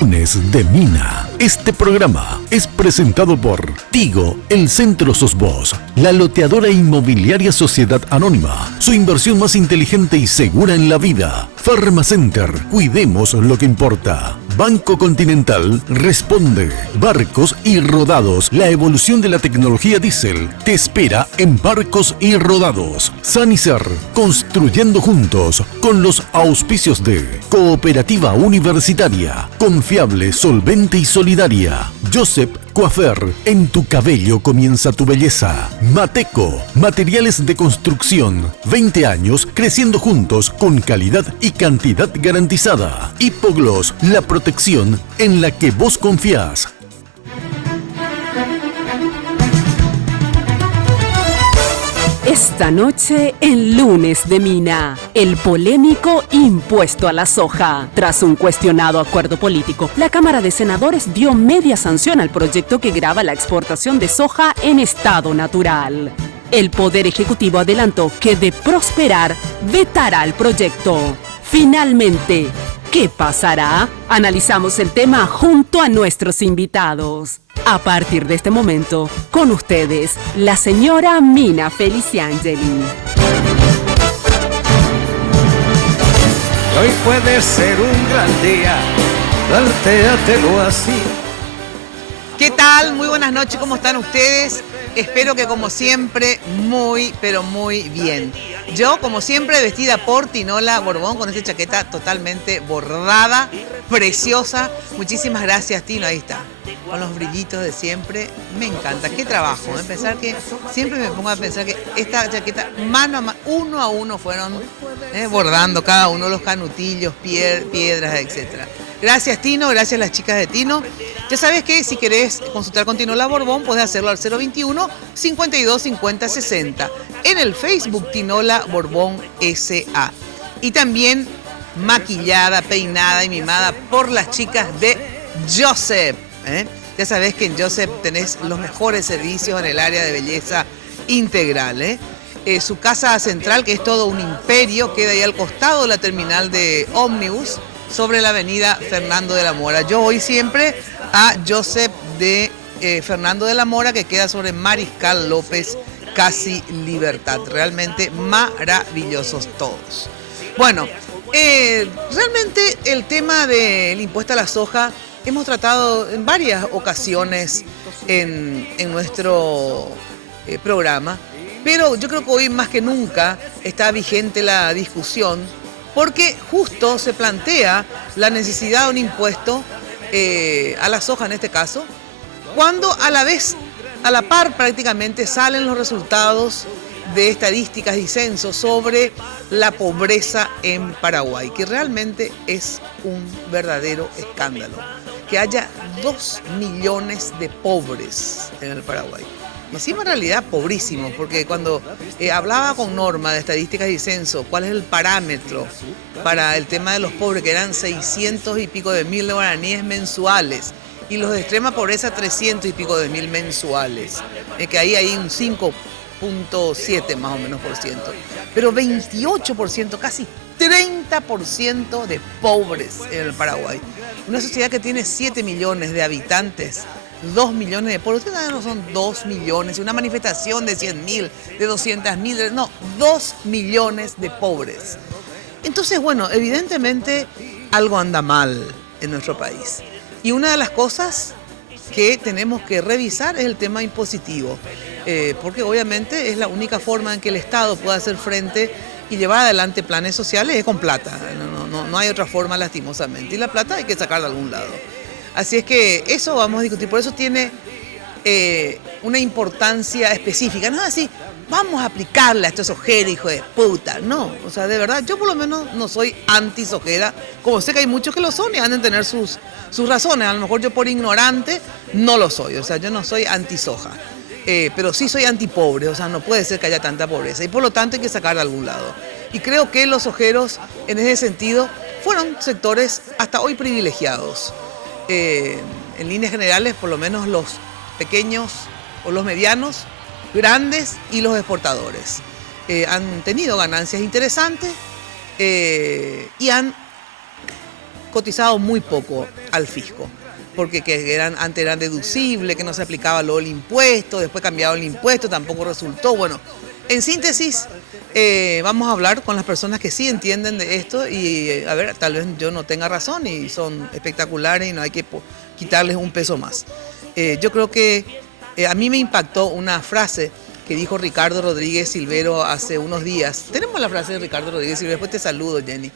Lunes de Mina. Este programa es presentado por Tigo, el Centro Sosbos, la loteadora inmobiliaria Sociedad Anónima, su inversión más inteligente y segura en la vida. Pharmacenter, cuidemos lo que importa. Banco Continental responde. Barcos y Rodados, la evolución de la tecnología diésel te espera en Barcos y Rodados. Sanicer, construyendo juntos con los auspicios de Cooperativa Universitaria, confiable, solvente y solidaria. Joseph Coafer, en tu cabello comienza tu belleza. Mateco, materiales de construcción, 20 años creciendo juntos con calidad y cantidad garantizada. Hipogloss, la protección en la que vos confías. Esta noche en Lunes de Mina, el polémico impuesto a la soja. Tras un cuestionado acuerdo político, la Cámara de Senadores dio media sanción al proyecto que grava la exportación de soja en estado natural. El Poder Ejecutivo adelantó que de prosperar, vetará el proyecto. Finalmente, ¿qué pasará? Analizamos el tema junto a nuestros invitados. A partir de este momento, con ustedes, la señora Mina Feliciangeli. Hoy puede ser un gran día, plantéatelo así. ¿Qué tal? Muy buenas noches, ¿cómo están ustedes? Espero que como siempre, muy, pero muy bien. Yo, como siempre, vestida por Tinola Borbón, con esta chaqueta totalmente bordada, preciosa. Muchísimas gracias, Tino, ahí está. Con los brillitos de siempre, me encanta. Qué trabajo, ¿eh? Pensar que, siempre me pongo a pensar que esta chaqueta, mano a mano, uno a uno fueron bordando cada uno los canutillos, piedras, etcétera. Gracias, Tino, gracias a las chicas de Tino. Ya sabes que si querés consultar con Tinola Borbón, podés hacerlo al 021 52 50 60. En el Facebook Tinola Borbón S.A. Y también maquillada, peinada y mimada por las chicas de Joseph. Ya sabés que en Joseph tenés los mejores servicios en el área de belleza integral. Su casa central, que es todo un imperio, queda ahí al costado de la terminal de ómnibus, sobre la avenida Fernando de la Mora. Yo voy siempre a Joseph de Fernando de la Mora, que queda sobre Mariscal López, casi Libertad. Realmente maravillosos todos. Bueno, realmente el tema del impuesto a la soja hemos tratado en varias ocasiones en nuestro programa, pero yo creo que hoy más que nunca está vigente la discusión, porque justo se plantea la necesidad de un impuesto a la soja en este caso, cuando a la par prácticamente salen los resultados de estadísticas y censos sobre la pobreza en Paraguay, que realmente es un verdadero escándalo, que haya 2 millones de pobres en el Paraguay. Y encima en realidad pobrísimos, porque cuando hablaba con Norma de estadísticas y censo, cuál es el parámetro para el tema de los pobres, que eran 600 y pico de mil de guaraníes mensuales, y los de extrema pobreza 300 y pico de mil mensuales, que ahí hay un 5.7 más o menos por ciento, pero 28%, casi 30% de pobres en el Paraguay. Una sociedad que tiene 7 millones de habitantes, 2 millones de pobres. Ustedes no son 2 millones, una manifestación de 100.000, de 200.000, no, 2 millones de pobres. Entonces, bueno, evidentemente algo anda mal en nuestro país. Y una de las cosas que tenemos que revisar es el tema impositivo, porque obviamente es la única forma en que el Estado pueda hacer frente y llevar adelante planes sociales es con plata. No hay otra forma, lastimosamente. Y la plata hay que sacar de algún lado. Así es que eso vamos a discutir. Por eso tiene una importancia específica. No es así, vamos a aplicarle a estos ojeras, hijo de puta. No, o sea, de verdad, yo por lo menos no soy anti-sojera, como sé que hay muchos que lo son y han de tener sus razones. A lo mejor yo por ignorante no lo soy. O sea, yo no soy anti-soja. Pero sí soy antipobre, o sea, no puede ser que haya tanta pobreza y por lo tanto hay que sacar de algún lado. Y creo que los ojeros, en ese sentido, fueron sectores hasta hoy privilegiados. En líneas generales, por lo menos los pequeños o los medianos, grandes y los exportadores. Han tenido ganancias interesantes y han cotizado muy poco al fisco, porque antes eran deducibles, que no se aplicaba luego el impuesto, después cambiaron el impuesto, tampoco resultó. Bueno, en síntesis, vamos a hablar con las personas que sí entienden de esto y a ver, tal vez yo no tenga razón y son espectaculares y no hay que quitarles un peso más. Yo creo que a mí me impactó una frase que dijo Ricardo Rodríguez Silvero hace unos días. Tenemos la frase de Ricardo Rodríguez Silvero, después te saludo, Jenny.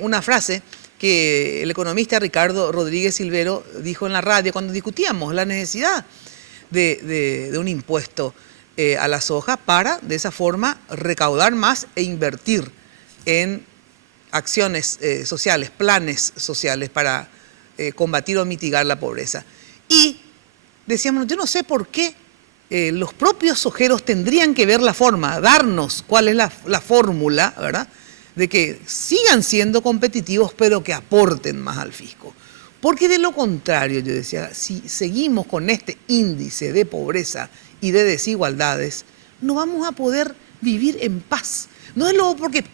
Una frase que el economista Ricardo Rodríguez Silvero dijo en la radio cuando discutíamos la necesidad de un impuesto a la soja para, de esa forma, recaudar más e invertir en acciones sociales, planes sociales para combatir o mitigar la pobreza. Y decíamos, yo no sé por qué los propios sojeros tendrían que ver la forma, darnos cuál es la fórmula, ¿verdad?, de que sigan siendo competitivos, pero que aporten más al fisco. Porque de lo contrario, yo decía, si seguimos con este índice de pobreza y de desigualdades, no vamos a poder vivir en paz. No es luego porque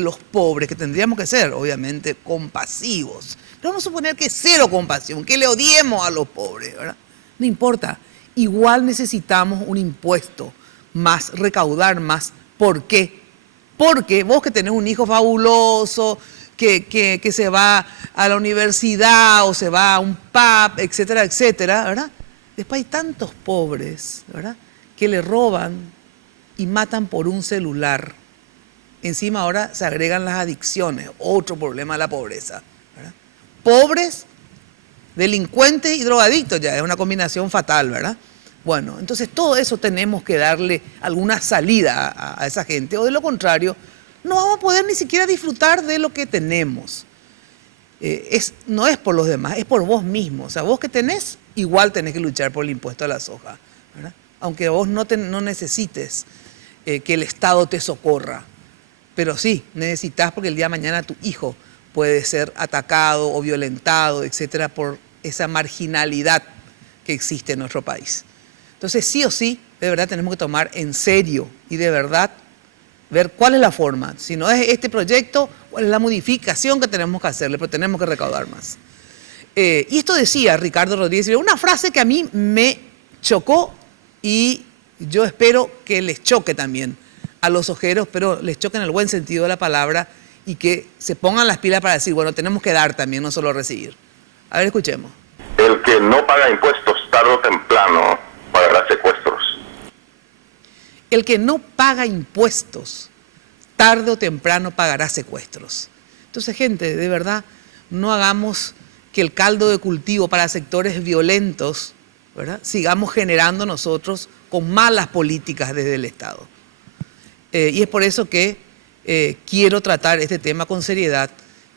los pobres, que tendríamos que ser, obviamente, compasivos. No vamos a suponer que cero compasión, que le odiemos a los pobres, ¿verdad? No importa. Igual necesitamos un impuesto más, recaudar más. ¿Por qué? Porque vos que tenés un hijo fabuloso, que se va a la universidad o se va a un pub, etcétera, etcétera, ¿verdad? Después hay tantos pobres, ¿verdad?, que le roban y matan por un celular. Encima ahora se agregan las adicciones, otro problema de la pobreza, ¿verdad? Pobres, delincuentes y drogadictos, ya es una combinación fatal, ¿verdad? Bueno, entonces todo eso tenemos que darle alguna salida a esa gente, o de lo contrario, no vamos a poder ni siquiera disfrutar de lo que tenemos. No es por los demás, es por vos mismo. O sea, vos que tenés, igual tenés que luchar por el impuesto a la soja, ¿verdad? Aunque vos no necesites que el Estado te socorra, pero sí necesitas, porque el día de mañana tu hijo puede ser atacado o violentado, etcétera, por esa marginalidad que existe en nuestro país. Entonces, sí o sí, de verdad tenemos que tomar en serio y de verdad ver cuál es la forma. Si no es este proyecto, cuál es la modificación que tenemos que hacerle, pero tenemos que recaudar más. Y esto decía Ricardo Rodríguez, una frase que a mí me chocó y yo espero que les choque también a los ojeros, pero les choque en el buen sentido de la palabra y que se pongan las pilas para decir, bueno, tenemos que dar también, no solo recibir. A ver, escuchemos. El que no paga impuestos tarde o temprano pagará secuestros. El que no paga impuestos tarde o temprano pagará secuestros. Entonces, gente, de verdad, no hagamos que el caldo de cultivo para sectores violentos, ¿verdad?, sigamos generando nosotros con malas políticas desde el Estado. Y es por eso que quiero tratar este tema con seriedad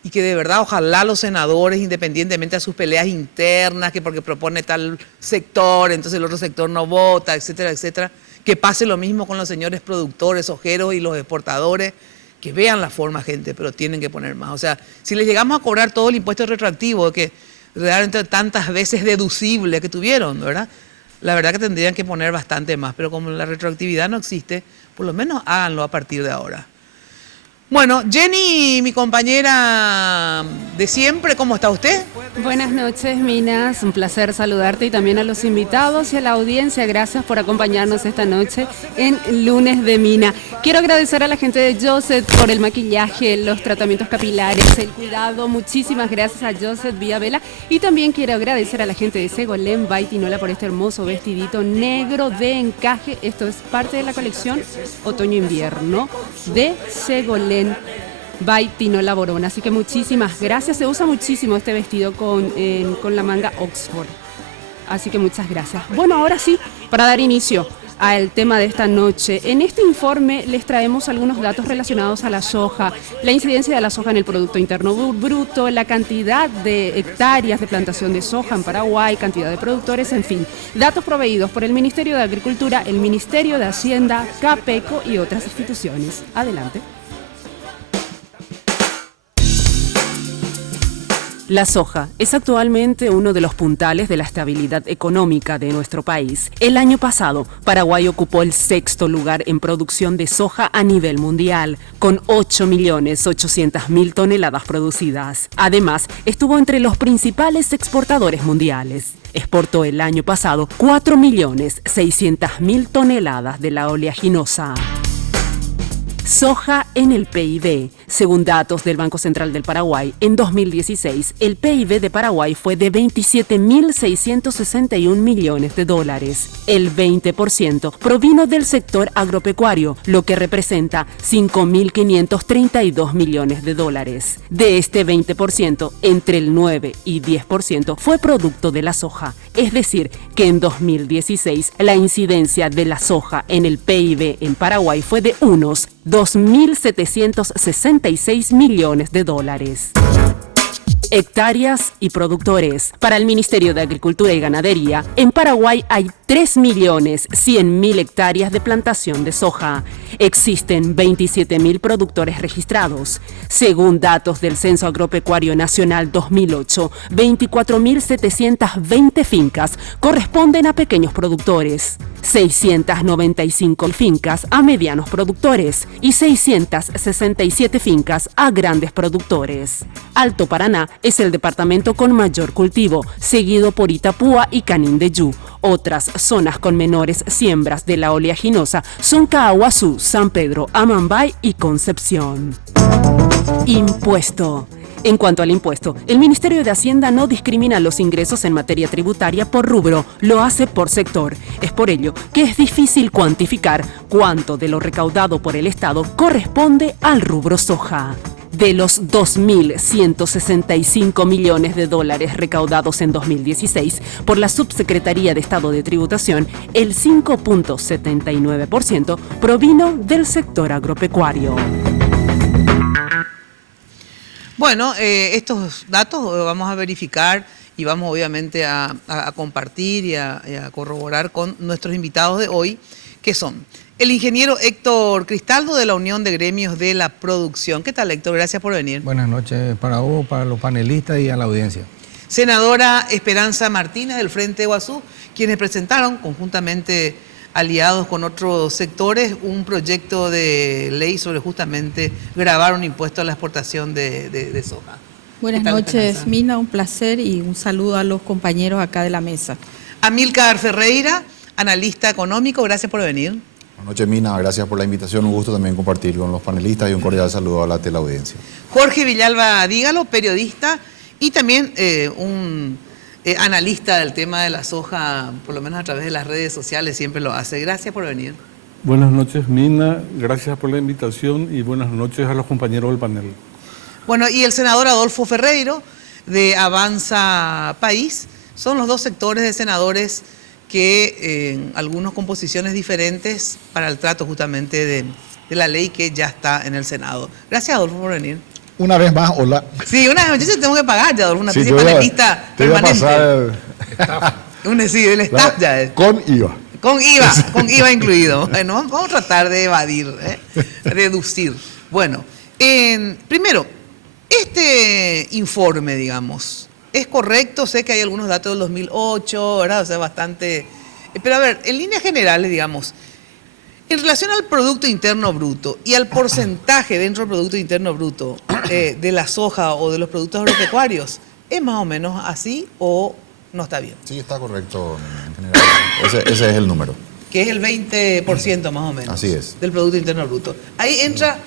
y que de verdad ojalá los senadores, independientemente de sus peleas internas, que porque propone tal sector, entonces el otro sector no vota, etcétera, etcétera, que pase lo mismo con los señores productores, ojeros y los exportadores, que vean la forma, gente, pero tienen que poner más. O sea, si les llegamos a cobrar todo el impuesto retroactivo, que realmente tantas veces deducible que tuvieron, ¿verdad?, la verdad que tendrían que poner bastante más, pero como la retroactividad no existe, por lo menos háganlo a partir de ahora. Bueno, Jenny, mi compañera de siempre, ¿cómo está usted? Buenas noches, Minas. Un placer saludarte y también a los invitados y a la audiencia. Gracias por acompañarnos esta noche en Lunes de Mina. Quiero agradecer a la gente de Joseph por el maquillaje, los tratamientos capilares, el cuidado. Muchísimas gracias a Joseph Villavela. Y también quiero agradecer a la gente de Segolén by Tinola por este hermoso vestidito negro de encaje. Esto es parte de la colección Otoño-Invierno de Segolén by Tinola Borona. Así que muchísimas gracias. Se usa muchísimo este vestido con la manga Oxford. Así que muchas gracias. Bueno, ahora sí, para dar inicio al tema de esta noche. En este informe les traemos algunos datos relacionados a la soja, la incidencia de la soja en el Producto Interno Bruto, la cantidad de hectáreas de plantación de soja en Paraguay, cantidad de productores, en fin. Datos proveídos por el Ministerio de Agricultura, el Ministerio de Hacienda, Capeco y otras instituciones. Adelante. La soja es actualmente uno de los puntales de la estabilidad económica de nuestro país. El año pasado, Paraguay ocupó el 6º lugar en producción de soja a nivel mundial, con 8.800.000 toneladas producidas. Además, estuvo entre los principales exportadores mundiales. Exportó el año pasado 4.600.000 toneladas de la oleaginosa. Soja en el PIB. Según datos del Banco Central del Paraguay, en 2016, el PIB de Paraguay fue de 27.661 millones de dólares. El 20% provino del sector agropecuario, lo que representa 5.532 millones de dólares. De este 20%, entre el 9 y 10% fue producto de la soja. Es decir, que en 2016 la incidencia de la soja en el PIB en Paraguay fue de unos 2.766 millones de dólares. Hectáreas y productores. Para el Ministerio de Agricultura y Ganadería, en Paraguay hay 3.100.000 hectáreas de plantación de soja. Existen 27.000 productores registrados. Según datos del Censo Agropecuario Nacional 2008, 24.720 fincas corresponden a pequeños productores, 695 fincas a medianos productores y 667 fincas a grandes productores. Alto Paraná es el departamento con mayor cultivo, seguido por Itapúa y Canindeyú. Otras zonas con menores siembras de la oleaginosa son Caaguazú, San Pedro, Amambay y Concepción. Impuesto. En cuanto al impuesto, el Ministerio de Hacienda no discrimina los ingresos en materia tributaria por rubro, lo hace por sector. Es por ello que es difícil cuantificar cuánto de lo recaudado por el Estado corresponde al rubro soja. De los 2.165 millones de dólares recaudados en 2016 por la Subsecretaría de Estado de Tributación, el 5.79% provino del sector agropecuario. Bueno, estos datos vamos a verificar y vamos obviamente a compartir y a corroborar con nuestros invitados de hoy, que son el ingeniero Héctor Cristaldo de la Unión de Gremios de la Producción. ¿Qué tal, Héctor? Gracias por venir. Buenas noches para vos, para los panelistas y a la audiencia. Senadora Esperanza Martínez del Frente de Guazú, quienes presentaron conjuntamente, aliados con otros sectores, un proyecto de ley sobre justamente gravar un impuesto a la exportación de soja. Buenas noches, Mina, un placer y un saludo a los compañeros acá de la mesa. Amílcar Ferreira, analista económico, gracias por venir. Buenas noches, Mina, gracias por la invitación, un gusto también compartir con los panelistas y un cordial saludo a la teleaudiencia. Jorge Villalba Dígalo, periodista y también un analista del tema de la soja, por lo menos a través de las redes sociales, siempre lo hace. Gracias por venir. Buenas noches, Mina, gracias por la invitación y buenas noches a los compañeros del panel. Bueno, y el senador Adolfo Ferreiro, de Avanza País, son los dos sectores de senadores que algunos con posiciones diferentes para el trato justamente de la ley que ya está en el Senado. Gracias, Adolfo, por venir. Una vez más, hola. Sí, una vez, yo tengo que pagar ya, Adolfo, una especie de panelista permanente. El staff ya es. Con IVA. Con IVA incluido. Bueno, vamos a tratar de evadir, reducir. Bueno, primero, este informe, digamos, ¿es correcto? Sé que hay algunos datos del 2008, ¿verdad? O sea, bastante... Pero a ver, en líneas generales, digamos, en relación al Producto Interno Bruto y al porcentaje dentro del Producto Interno Bruto de la soja o de los productos agropecuarios, ¿es más o menos así o no está bien? Sí, está correcto en general. Ese es el número. Que es el 20% más o menos. Así es. Del Producto Interno Bruto. Ahí entra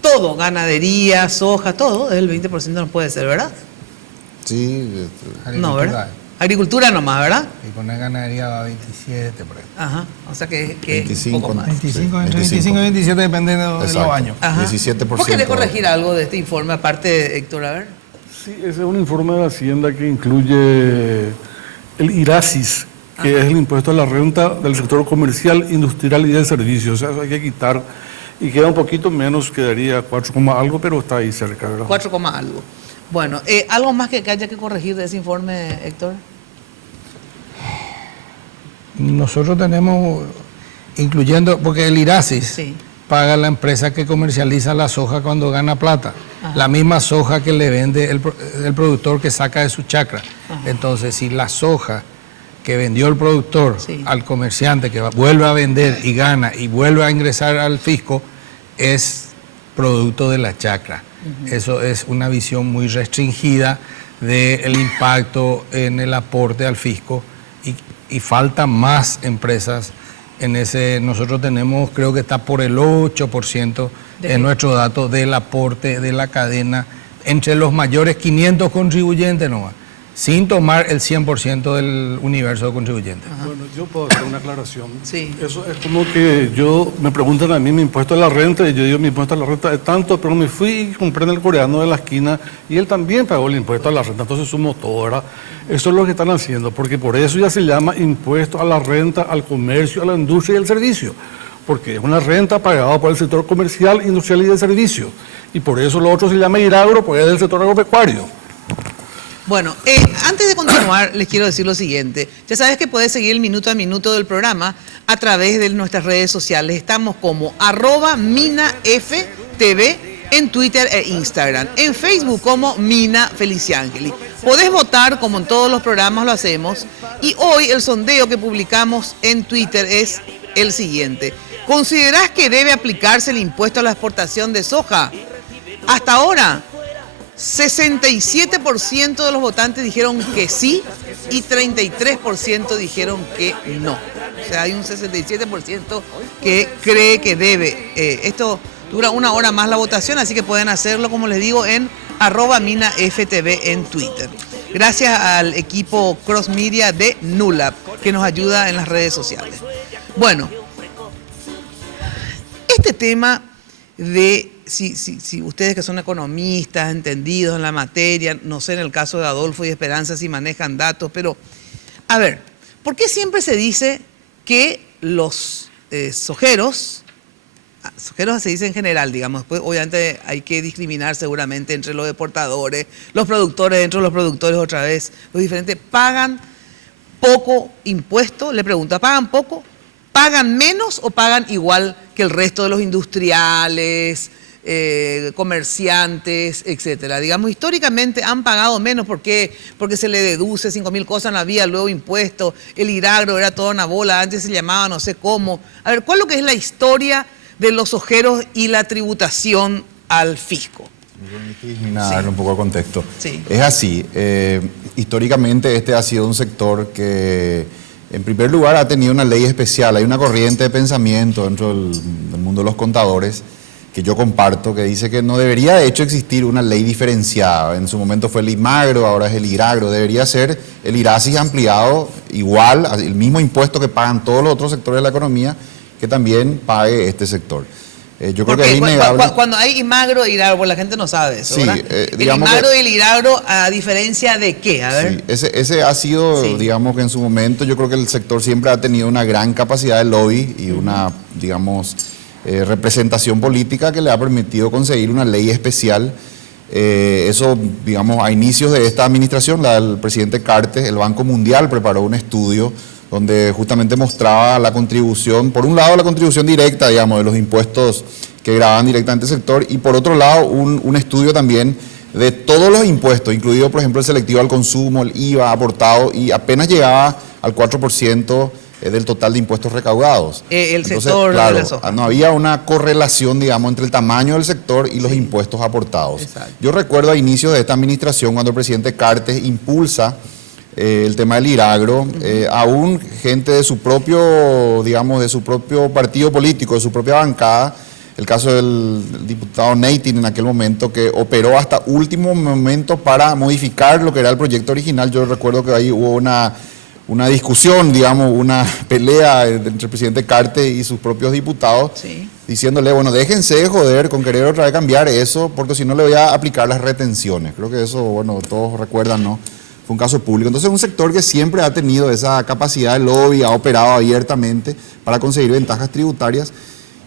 todo, ganadería, soja, todo, el 20% no puede ser, ¿verdad? Sí. No, ¿verdad? Agricultura nomás, ¿verdad? Y con la ganadería va a 27, por ejemplo. Ajá, o sea que 25, un poco más. 25, entre 25 y 27 dependiendo de los años. Ajá. 17%. ¿Vos querés corregir algo de este informe, aparte, Héctor? A ver. Sí, ese es un informe de Hacienda que incluye el IRASIS, que es el impuesto a la renta del sector comercial, industrial y de servicios. O sea, eso hay que quitar y queda un poquito menos, quedaría 4, algo, pero está ahí cerca, ¿verdad? 4, algo. Bueno, ¿algo más que haya que corregir de ese informe, Héctor? Nosotros tenemos, incluyendo, porque el IRASIS Sí. paga la empresa que comercializa la soja cuando gana plata. La misma soja que le vende el productor que saca de su chacra. Entonces, si la soja que vendió el productor al comerciante que vuelve a vender y gana y vuelve a ingresar al fisco, es producto de la chacra. Eso es una visión muy restringida del impacto en el aporte al fisco y faltan más empresas en ese. Nosotros tenemos, creo que está por el 8% en nuestro dato del aporte de la cadena entre los mayores 500 contribuyentes nomás, sin tomar el 100% del universo de contribuyentes. Bueno, yo puedo hacer una aclaración. Sí. Eso es como que me preguntan a mí mi impuesto a la renta, y yo digo mi impuesto a la renta es tanto, pero me fui y compré en el coreano de la esquina y él también pagó el impuesto a la renta, entonces sumo todo, ¿verdad? Eso es lo que están haciendo, porque por eso ya se llama impuesto a la renta, al comercio, a la industria y al servicio, porque es una renta pagada por el sector comercial, industrial y de servicio, y por eso lo otro se llama IRAGRO, porque es del sector agropecuario. Bueno, antes de continuar, les quiero decir lo siguiente. Ya sabes que puedes seguir el minuto a minuto del programa a través de nuestras redes sociales. Estamos como @MinaFTV en Twitter e Instagram. En Facebook como Mina Feliciangeli. Podés votar como en todos los programas lo hacemos. Y hoy el sondeo que publicamos en Twitter es el siguiente. ¿Considerás que debe aplicarse el impuesto a la exportación de soja? Hasta ahora, 67% de los votantes dijeron que sí y 33% dijeron que no. O sea, hay un 67% que cree que debe. Esto dura 1 hora más la votación, así que pueden hacerlo, como les digo, en @MinaFTV en Twitter. Gracias al equipo Cross Media de NULAB, que nos ayuda en las redes sociales. Bueno, este tema de si ustedes que son economistas, entendidos en la materia, no sé en el caso de Adolfo y Esperanza si manejan datos, pero a ver, ¿por qué siempre se dice que los sojeros se dice en general, digamos, después obviamente hay que discriminar seguramente entre los exportadores, los productores, dentro de los productores otra vez, los diferentes, pagan poco impuesto? Le pregunto, ¿pagan poco? ¿Pagan menos o pagan igual que el resto de los industriales, comerciantes, etcétera? Digamos, históricamente han pagado menos porque se le deduce 5.000 cosas, no había luego impuestos, el IRAGRO era toda una bola, antes se llamaba no sé cómo. A ver, ¿cuál es lo que es la historia de los sojeros y la tributación al fisco? Darle un poco de contexto. Sí. Es así, históricamente este ha sido un sector que en primer lugar ha tenido una ley especial, hay una corriente de pensamiento dentro del mundo de los contadores que yo comparto, que dice que no debería de hecho existir una ley diferenciada. En su momento fue el IMAGRO, ahora es el IRAGRO, debería ser el IRASIS ampliado igual, el mismo impuesto que pagan todos los otros sectores de la economía, que también pague este sector. Yo creo que es innegable. Cuando hay IMAGRO e IRAGRO, pues la gente no sabe eso, sí, ¿verdad? El IMAGRO y el IRAGRO, ¿a diferencia de qué? A ver. Sí, ese ha sido, digamos que en su momento, yo creo que el sector siempre ha tenido una gran capacidad de lobby y una, digamos, representación política que le ha permitido conseguir una ley especial. Eso, digamos, a inicios de esta administración, la del presidente Cartes, el Banco Mundial preparó un estudio donde justamente mostraba la contribución, por un lado la contribución directa, digamos, de los impuestos que grababan directamente el sector, y por otro lado un estudio también de todos los impuestos, incluido por ejemplo el selectivo al consumo, el IVA aportado, y apenas llegaba al 4% del total de impuestos recaudados. Entonces, sector claro, de la soja. No había una correlación, digamos, entre el tamaño del sector y los impuestos aportados. Exacto. Yo recuerdo a inicios de esta administración, cuando el presidente Cartes impulsa el tema del IRAGRO, aún gente de su propio, digamos, de su propio partido político, de su propia bancada, el caso del diputado Neytin en aquel momento, que operó hasta último momento para modificar lo que era el proyecto original. Yo recuerdo que ahí hubo una discusión, digamos, una pelea entre el presidente Cartes y sus propios diputados, diciéndole, bueno, déjense de joder con querer otra vez cambiar eso, porque si no le voy a aplicar las retenciones. Creo que eso, bueno, todos recuerdan, ¿no? Fue un caso público. Entonces, un sector que siempre ha tenido esa capacidad de lobby, ha operado abiertamente para conseguir ventajas tributarias,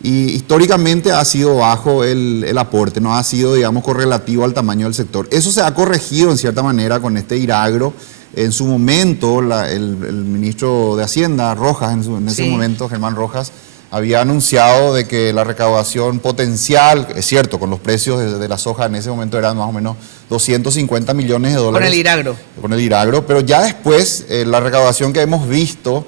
y históricamente ha sido bajo el aporte, no ha sido, digamos, correlativo al tamaño del sector. Eso se ha corregido en cierta manera con este IRAGRO. En su momento, el ministro de Hacienda, Rojas, en ese momento, Germán Rojas, había anunciado de que la recaudación potencial, es cierto, con los precios de la soja en ese momento eran más o menos 250 millones de dólares. Con el Iragro. Con el Iragro, pero ya después la recaudación que hemos visto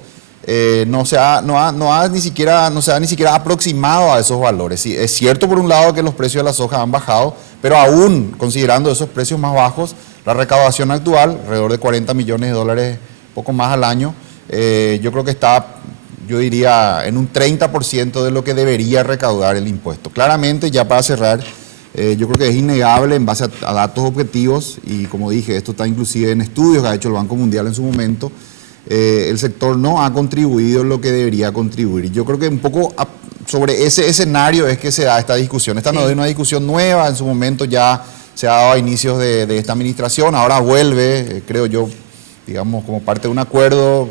no se ha ni siquiera aproximado a esos valores. Sí, es cierto por un lado que los precios de la soja han bajado, pero aún considerando esos precios más bajos, la recaudación actual, alrededor de 40 millones de dólares, poco más al año, yo creo que está, yo diría, en un 30% de lo que debería recaudar el impuesto. Claramente, ya para cerrar, yo creo que es innegable en base a datos objetivos, y como dije, esto está inclusive en estudios que ha hecho el Banco Mundial en su momento, el sector no ha contribuido lo que debería contribuir. Yo creo que un poco sobre ese escenario es que se da esta discusión. Esta no es una discusión nueva, en su momento ya se ha dado a inicios de esta administración, ahora vuelve, creo yo, digamos, como parte de un acuerdo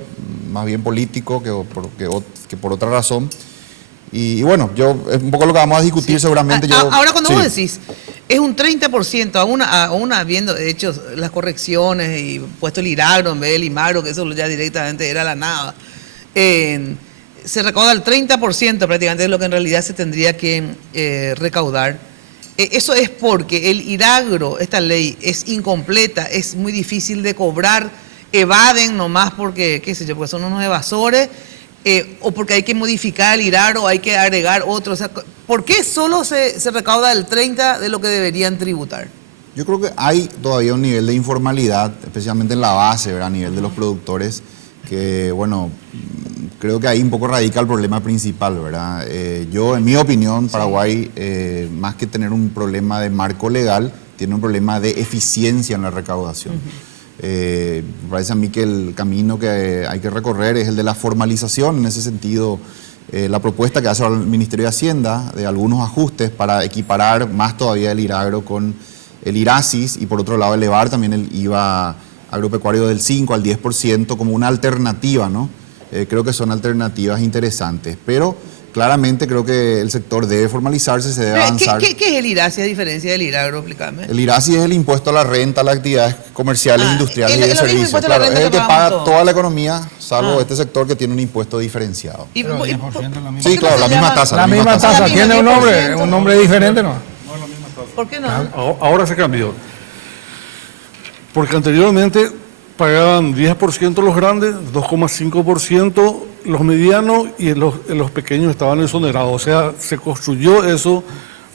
más bien político que por otra razón. Y bueno, es un poco lo que vamos a discutir seguramente. Ahora cuando vos decís, es un 30%, aún habiendo hecho las correcciones y puesto el Iragro en vez del Imagro, que eso ya directamente era la nada, se recauda el 30% prácticamente de lo que en realidad se tendría que recaudar. Eso es porque el Iragro, esta ley, es incompleta, es muy difícil de cobrar, evaden nomás porque, qué sé yo, porque son unos evasores, o porque hay que modificar el Iragro, o hay que agregar otro. O sea, ¿por qué solo se recauda el 30% de lo que deberían tributar? Yo creo que hay todavía un nivel de informalidad, especialmente en la base, ¿verdad? A nivel de los productores, que, bueno, creo que ahí un poco radica el problema principal, ¿verdad? Yo, en mi opinión, Paraguay, más que tener un problema de marco legal, tiene un problema de eficiencia en la recaudación. Me parece a mí que el camino que hay que recorrer es el de la formalización. En ese sentido, la propuesta que hace el Ministerio de Hacienda de algunos ajustes para equiparar más todavía el Iragro con el IRASIS y por otro lado elevar también el IVA agropecuario del 5 al 10% como una alternativa, ¿no? Creo que son alternativas interesantes, pero claramente creo que el sector debe formalizarse, se debe avanzar. ¿Qué es el IRASIS a diferencia del Iragro? Explícame. El IRASIS es el impuesto a la renta, a las actividades comerciales, industriales y de servicios. Claro, es el que paga toda la economía, salvo este sector que tiene un impuesto diferenciado. Pero 10% la misma. Sí, claro, la misma tasa. La misma tasa, tiene un nombre diferente, ¿no? No es la misma tasa. ¿Por qué no? Ahora se cambió. Porque anteriormente pagaban 10% los grandes, 2,5% los medianos y los pequeños estaban exonerados. O sea, se construyó eso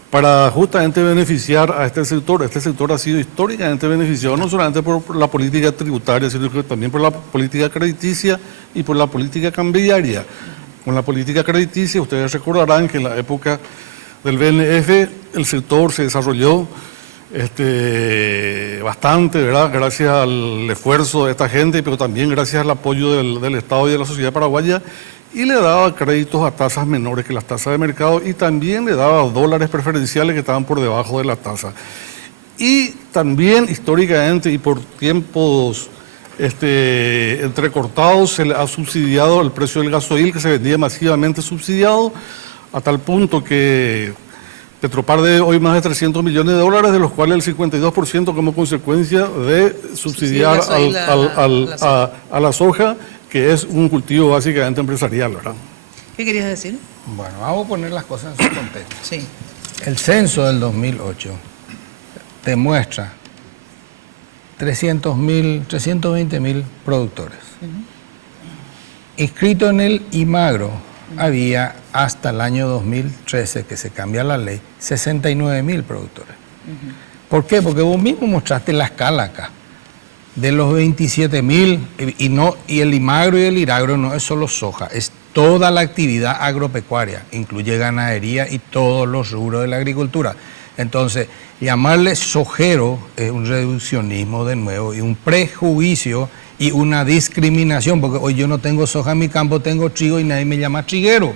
para justamente beneficiar a este sector. Este sector ha sido históricamente beneficiado no solamente por la política tributaria, sino que también por la política crediticia y por la política cambiaria. Con la política crediticia, ustedes recordarán que en la época del BNF el sector se desarrolló bastante, ¿verdad? Gracias al esfuerzo de esta gente, pero también gracias al apoyo del Estado y de la sociedad paraguaya, y le daba créditos a tasas menores que las tasas de mercado y también le daba dólares preferenciales que estaban por debajo de la tasa. Y también históricamente y por tiempos entrecortados se le ha subsidiado el precio del gasoil, que se vendía masivamente subsidiado, a tal punto que Petropar debe hoy más de 300 millones de dólares, de los cuales el 52% como consecuencia de subsidiar a la soja, que es un cultivo básicamente empresarial, ¿verdad? ¿Qué querías decir? Bueno, vamos a poner las cosas en su contexto. Sí. El censo del 2008 demuestra 320.000 productores. Inscrito en el Imagro había hasta el año 2013, que se cambia la ley, 69.000 productores. ¿Por qué? Porque vos mismo mostraste la escala acá. De los 27.000, y el Imagro y el Iragro no es solo soja, es toda la actividad agropecuaria, incluye ganadería y todos los rubros de la agricultura. Entonces, llamarle sojero es un reduccionismo de nuevo y un prejuicio y una discriminación, porque hoy yo no tengo soja en mi campo, tengo trigo y nadie me llama triguero.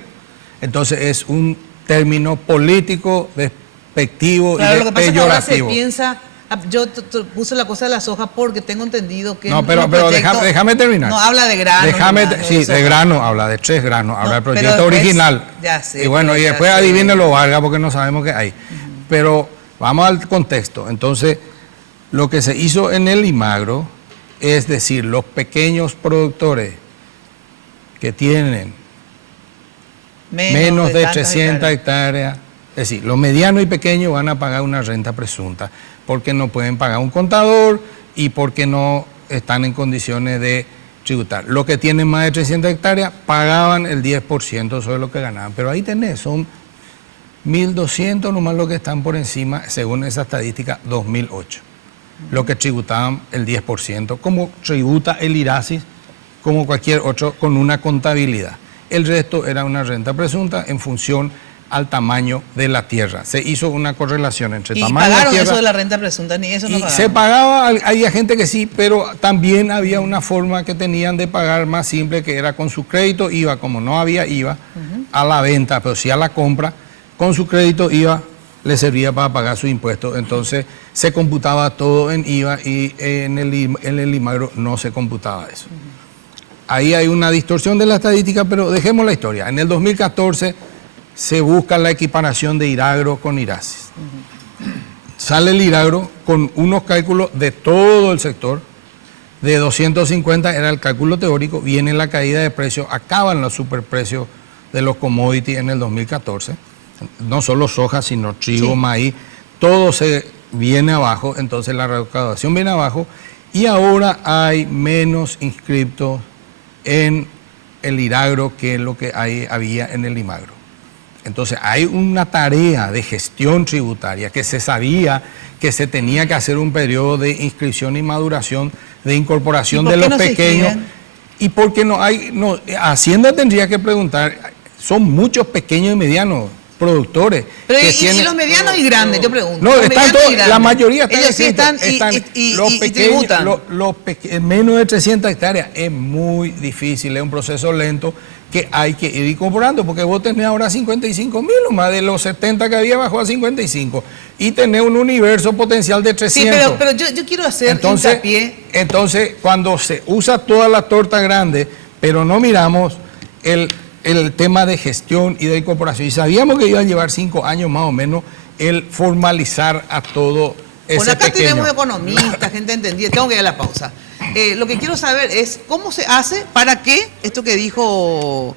Entonces es un término político, despectivo y peyorativo. Lo que pasa es que ahora se piensa, yo puse la cosa de la soja porque tengo entendido que... No, pero déjame terminar. No, habla de grano. Sí, de grano, habla de 3 granos, habla del proyecto original. Ya sé. Y bueno, y después adivínelo, Vargas, porque no sabemos qué hay. Pero vamos al contexto. Entonces, lo que se hizo en el Imagro, es decir, los pequeños productores que tienen menos de tantas 300 hectáreas. Es decir, los medianos y pequeños van a pagar una renta presunta porque no pueden pagar un contador y porque no están en condiciones de tributar. Los que tienen más de 300 hectáreas pagaban el 10% sobre lo que ganaban. Pero ahí tenés, son 1.200 nomás los que están por encima, según esa estadística, 2008. Los que tributaban el 10%, como tributa el IRASIS, como cualquier otro, con una contabilidad. El resto era una renta presunta en función al tamaño de la tierra. Se hizo una correlación entre ¿Y tamaño de la pagaron tierra. eso de la renta presunta? Ni eso no Y pagaron. se pagaba, había gente que sí, pero también había una forma que tenían de pagar más simple, que era con su crédito IVA, como no había IVA a la venta, pero sí a la compra, con su crédito IVA le servía para pagar su impuesto. Entonces se computaba todo en IVA y en el IMAGRO no se computaba eso. Ahí hay una distorsión de la estadística, pero dejemos la historia. En el 2014 se busca la equiparación de IRAGRO con IRASIS. Sale el IRAGRO con unos cálculos de todo el sector, de 250 era el cálculo teórico, viene la caída de precios, acaban los superprecios de los commodities en el 2014, no solo soja, sino trigo, maíz, todo se viene abajo, entonces la recaudación viene abajo y ahora hay menos inscriptos en el IRAGRO que lo que había en el IMAGRO. Entonces hay una tarea de gestión tributaria que se sabía que se tenía que hacer un periodo de inscripción y maduración, de incorporación de los pequeños. Y porque no hay, Hacienda tendría que preguntar, son muchos pequeños y medianos productores. Pero que y los medianos y grandes, yo pregunto. No, Los están medianos y todos, grandes. la mayoría están Ellos sí están los y pequeños, tributan. menos de 300 hectáreas es muy difícil, es un proceso lento que hay que ir incorporando, porque vos tenés ahora 55.000, más de los 70 que había bajó a 55, y tenés un universo potencial de 300. Sí, pero yo quiero hacer hincapié. Entonces, cuando se usa toda la torta grande, pero no miramos el tema de gestión y de incorporación, y sabíamos que iba a llevar 5 años más o menos el formalizar a todo ese Bueno, acá pequeño. tenemos economistas, gente entendida. Tengo que ir a la pausa. Lo que quiero saber es cómo se hace para que, esto que dijo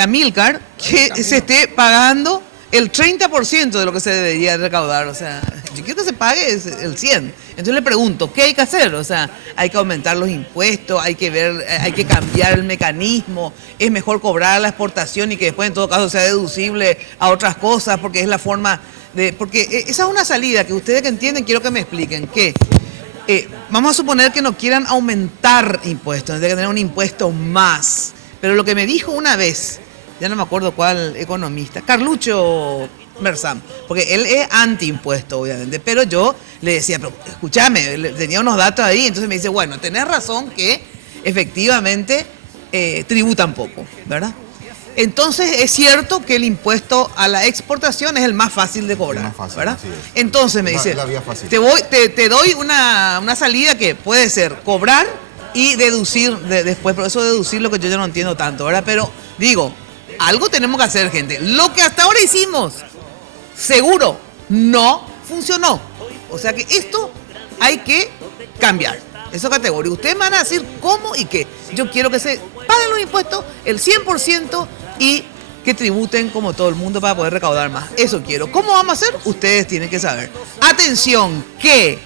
Amílcar, que se esté pagando el 30% de lo que se debería recaudar. O sea, yo quiero que se pague el 100%. Entonces le pregunto, ¿qué hay que hacer? O sea, hay que aumentar los impuestos, hay que ver, hay que cambiar el mecanismo, es mejor cobrar la exportación y que después en todo caso sea deducible a otras cosas, porque es la forma de... Porque esa es una salida que ustedes que entienden, quiero que me expliquen, que vamos a suponer que no quieran aumentar impuestos, de tener un impuesto más. Pero lo que me dijo una vez, ya no me acuerdo cuál economista, Carlucho Mersam, porque él es antiimpuesto, obviamente, pero yo le decía, pero escúchame, tenía unos datos ahí, entonces me dice, bueno, tenés razón que efectivamente tributan poco, ¿verdad? Entonces es cierto que el impuesto a la exportación es el más fácil de cobrar, más fácil, ¿verdad? Entonces me dice, te doy una salida que puede ser cobrar y deducir después, pero eso deducir lo que yo ya no entiendo tanto, ¿verdad? Pero digo, algo tenemos que hacer, gente. Lo que hasta ahora hicimos, seguro, no funcionó. O sea que esto hay que cambiar. Esa categoría. Ustedes me van a decir cómo y qué. Yo quiero que se paguen los impuestos el 100% y que tributen como todo el mundo para poder recaudar más. Eso quiero. ¿Cómo vamos a hacer? Ustedes tienen que saber. Atención, que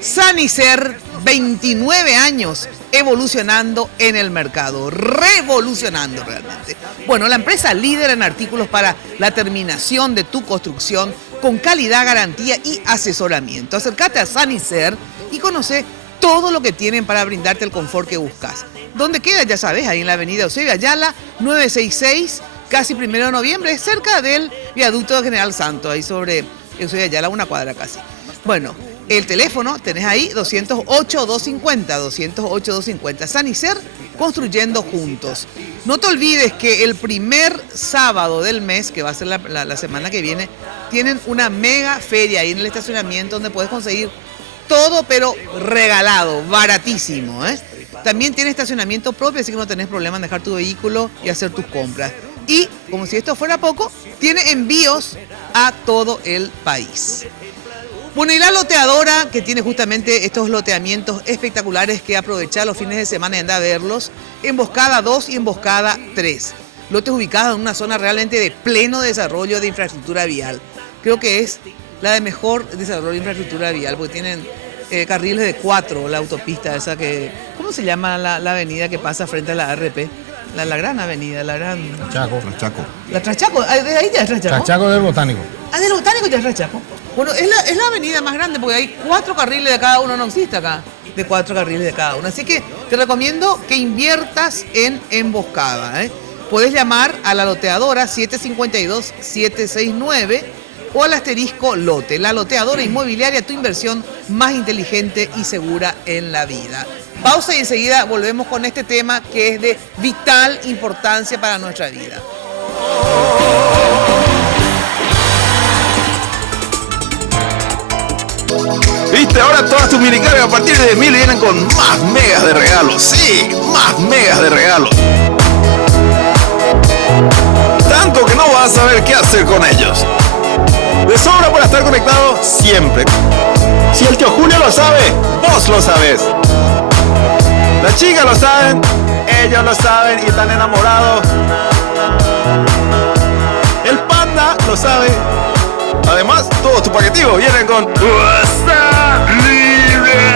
Sanicer, 29 años evolucionando en el mercado, revolucionando realmente. Bueno, la empresa líder en artículos para la terminación de tu construcción con calidad, garantía y asesoramiento. Acércate a Sanicer y conoce todo lo que tienen para brindarte el confort que buscas. ¿Dónde queda? Ya sabes, ahí en la avenida Eusebio Ayala, 966, casi 1 de noviembre, cerca del viaducto de General Santo, ahí sobre Eusebio Ayala, 1 cuadra casi. Bueno, el teléfono tenés ahí, 208-250, Sanicer, construyendo juntos. No te olvides que el primer sábado del mes, que va a ser la semana que viene, tienen una mega feria ahí en el estacionamiento donde puedes conseguir todo, pero regalado, baratísimo, ¿eh? También tiene estacionamiento propio, así que no tenés problema en dejar tu vehículo y hacer tus compras. Y, como si esto fuera poco, tiene envíos a todo el país. Bueno, y la loteadora, que tiene justamente estos loteamientos espectaculares que aprovechar los fines de semana y anda a verlos, Emboscada 2 y Emboscada 3. lotes ubicados en una zona realmente de pleno desarrollo de infraestructura vial. Creo que es la de mejor desarrollo de infraestructura vial, porque tienen carriles de 4, la autopista esa que... ¿Cómo se llama la avenida que pasa frente a la ARP? La gran avenida, la gran... Chaco. La Traschaco, ¿desde ahí ya es Traschaco? Traschaco del Botánico. Ah, del Botánico ya es Traschaco. Bueno, es la avenida más grande porque hay 4 carriles de cada uno, no existe acá, de 4 carriles de cada uno. Así que te recomiendo que inviertas en emboscada. Puedes llamar a la loteadora 752-769 o al asterisco lote. La loteadora inmobiliaria, tu inversión más inteligente y segura en la vida. Pausa y enseguida volvemos con este tema que es de vital importancia para nuestra vida. Viste, ahora todas tus minicargas a partir de 1000 vienen con más megas de regalos. Sí, más megas de regalos. Tanto que no vas a saber qué hacer con ellos. De sobra para estar conectado siempre. Si el tío Julio lo sabe, vos lo sabés. Las chicas lo saben, ellos lo saben y están enamorados. El panda lo sabe. Además, todos tus paquetivos vienen con WhatsApp Libre.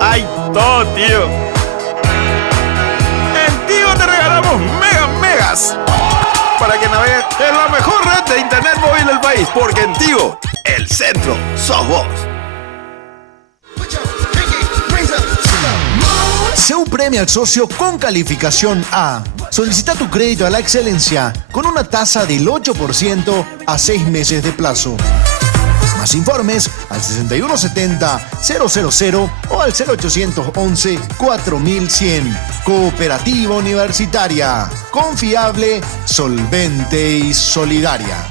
¡Ay, todo, tío! En Tigo te regalamos megas para que navegues en la mejor red de internet móvil del país, porque en Tigo, el centro sos vos. Seu premia al socio con calificación A. Solicita tu crédito a la excelencia con una tasa del 8% a 6 meses de plazo. Más informes al 6170-000 o al 0811-4100. Cooperativa Universitaria. Confiable, solvente y solidaria.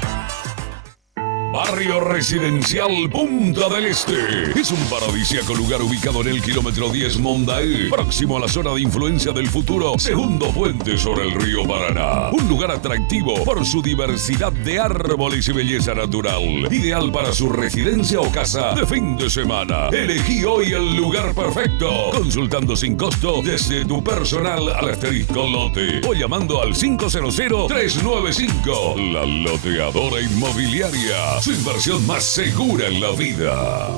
Barrio Residencial Punta del Este. Es un paradisíaco lugar ubicado en el kilómetro 10 Mondaé, próximo a la zona de influencia del futuro segundo puente sobre el río Paraná. Un lugar atractivo por su diversidad de árboles y belleza natural. Ideal para su residencia o casa de fin de semana. Elegí hoy el lugar perfecto. Consultando sin costo desde tu personal al asterisco lote o llamando al 500-395. La Loteadora Inmobiliaria. Su inversión más segura en la vida.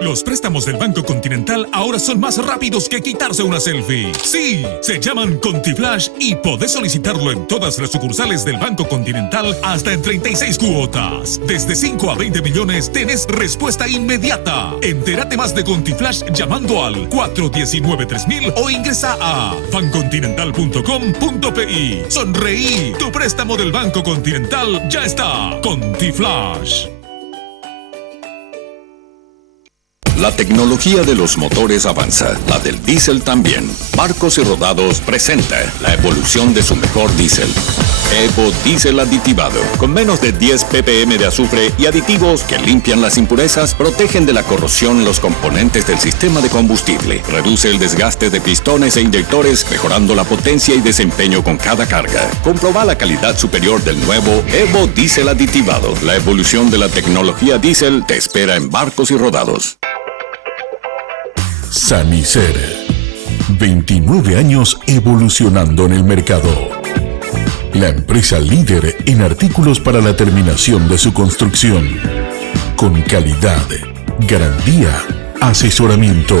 Los préstamos del Banco Continental ahora son más rápidos que quitarse una selfie. Sí, se llaman ContiFlash y podés solicitarlo en todas las sucursales del Banco Continental hasta en 36 cuotas. Desde 5 a 20 millones tenés respuesta inmediata. Entérate más de ContiFlash llamando al 419-3000 o ingresa a bancontinental.com.pi. Sonreí, tu préstamo del Banco Continental ya está. ContiFlash. La tecnología de los motores avanza, la del diésel también. Barcos y Rodados presenta la evolución de su mejor diésel. Evo Diésel aditivado, con menos de 10 ppm de azufre y aditivos que limpian las impurezas, protegen de la corrosión los componentes del sistema de combustible, reduce el desgaste de pistones e inyectores, mejorando la potencia y desempeño con cada carga. Comproba la calidad superior del nuevo Evo Diésel aditivado. La evolución de la tecnología diésel te espera en Barcos y Rodados. Sanicer. 29 años evolucionando en el mercado. La empresa líder en artículos para la terminación de su construcción. Con calidad, garantía, asesoramiento.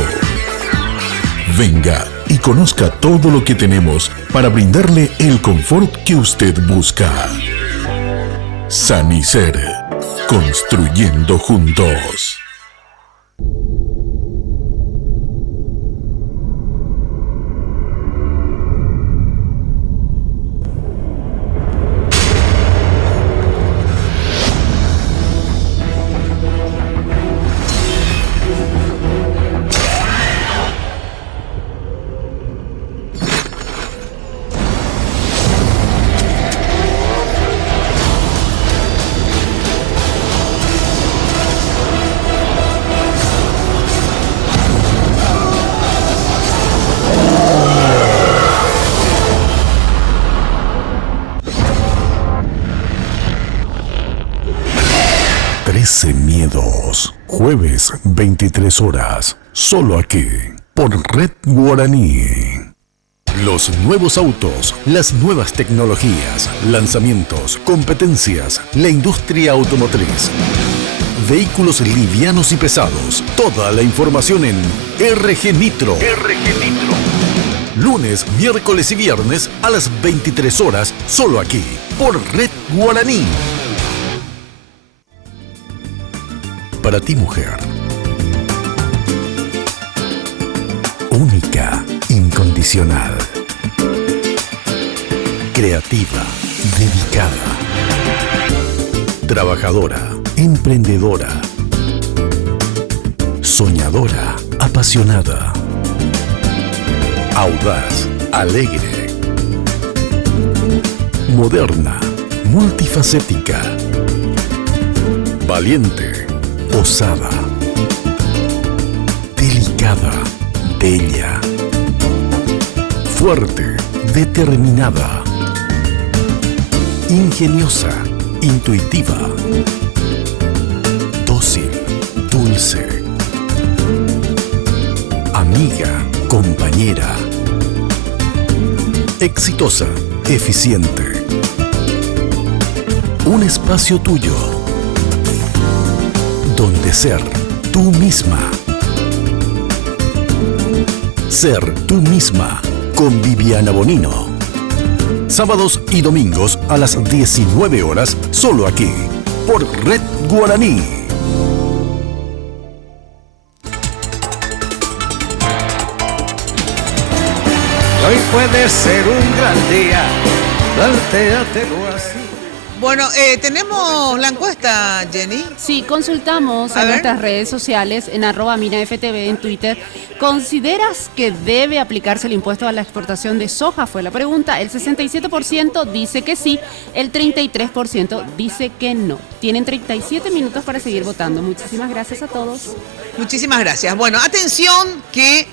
Venga y conozca todo lo que tenemos para brindarle el confort que usted busca. Sanicer. Construyendo juntos. Miedos. Jueves, 23 horas. Solo aquí, por Red Guaraní. Los nuevos autos, las nuevas tecnologías, lanzamientos, competencias, la industria automotriz. Vehículos livianos y pesados. Toda la información en RG Nitro. Lunes, miércoles y viernes a las 23 horas, solo aquí, por Red Guaraní. Para ti, mujer. Única, incondicional. Creativa, dedicada. Trabajadora, emprendedora. Soñadora, apasionada. Audaz, alegre. Moderna, multifacética. Valiente, osada. Delicada, bella. Fuerte, determinada. Ingeniosa, intuitiva. Dócil, dulce. Amiga, compañera. Exitosa, eficiente. Un espacio tuyo, donde ser tú misma. Ser tú misma, con Viviana Bonino. Sábados y domingos a las 19 horas, solo aquí, por Red Guaraní. Hoy puede ser un gran día, plantéatelo así. Bueno, tenemos la encuesta, Jenny. Sí, consultamos en nuestras redes sociales, en @minaftv en Twitter. ¿Consideras que debe aplicarse el impuesto a la exportación de soja? Fue la pregunta. El 67% dice que sí, el 33% dice que no. Tienen 37 minutos para seguir votando. Muchísimas gracias a todos. Muchísimas gracias. Bueno, atención que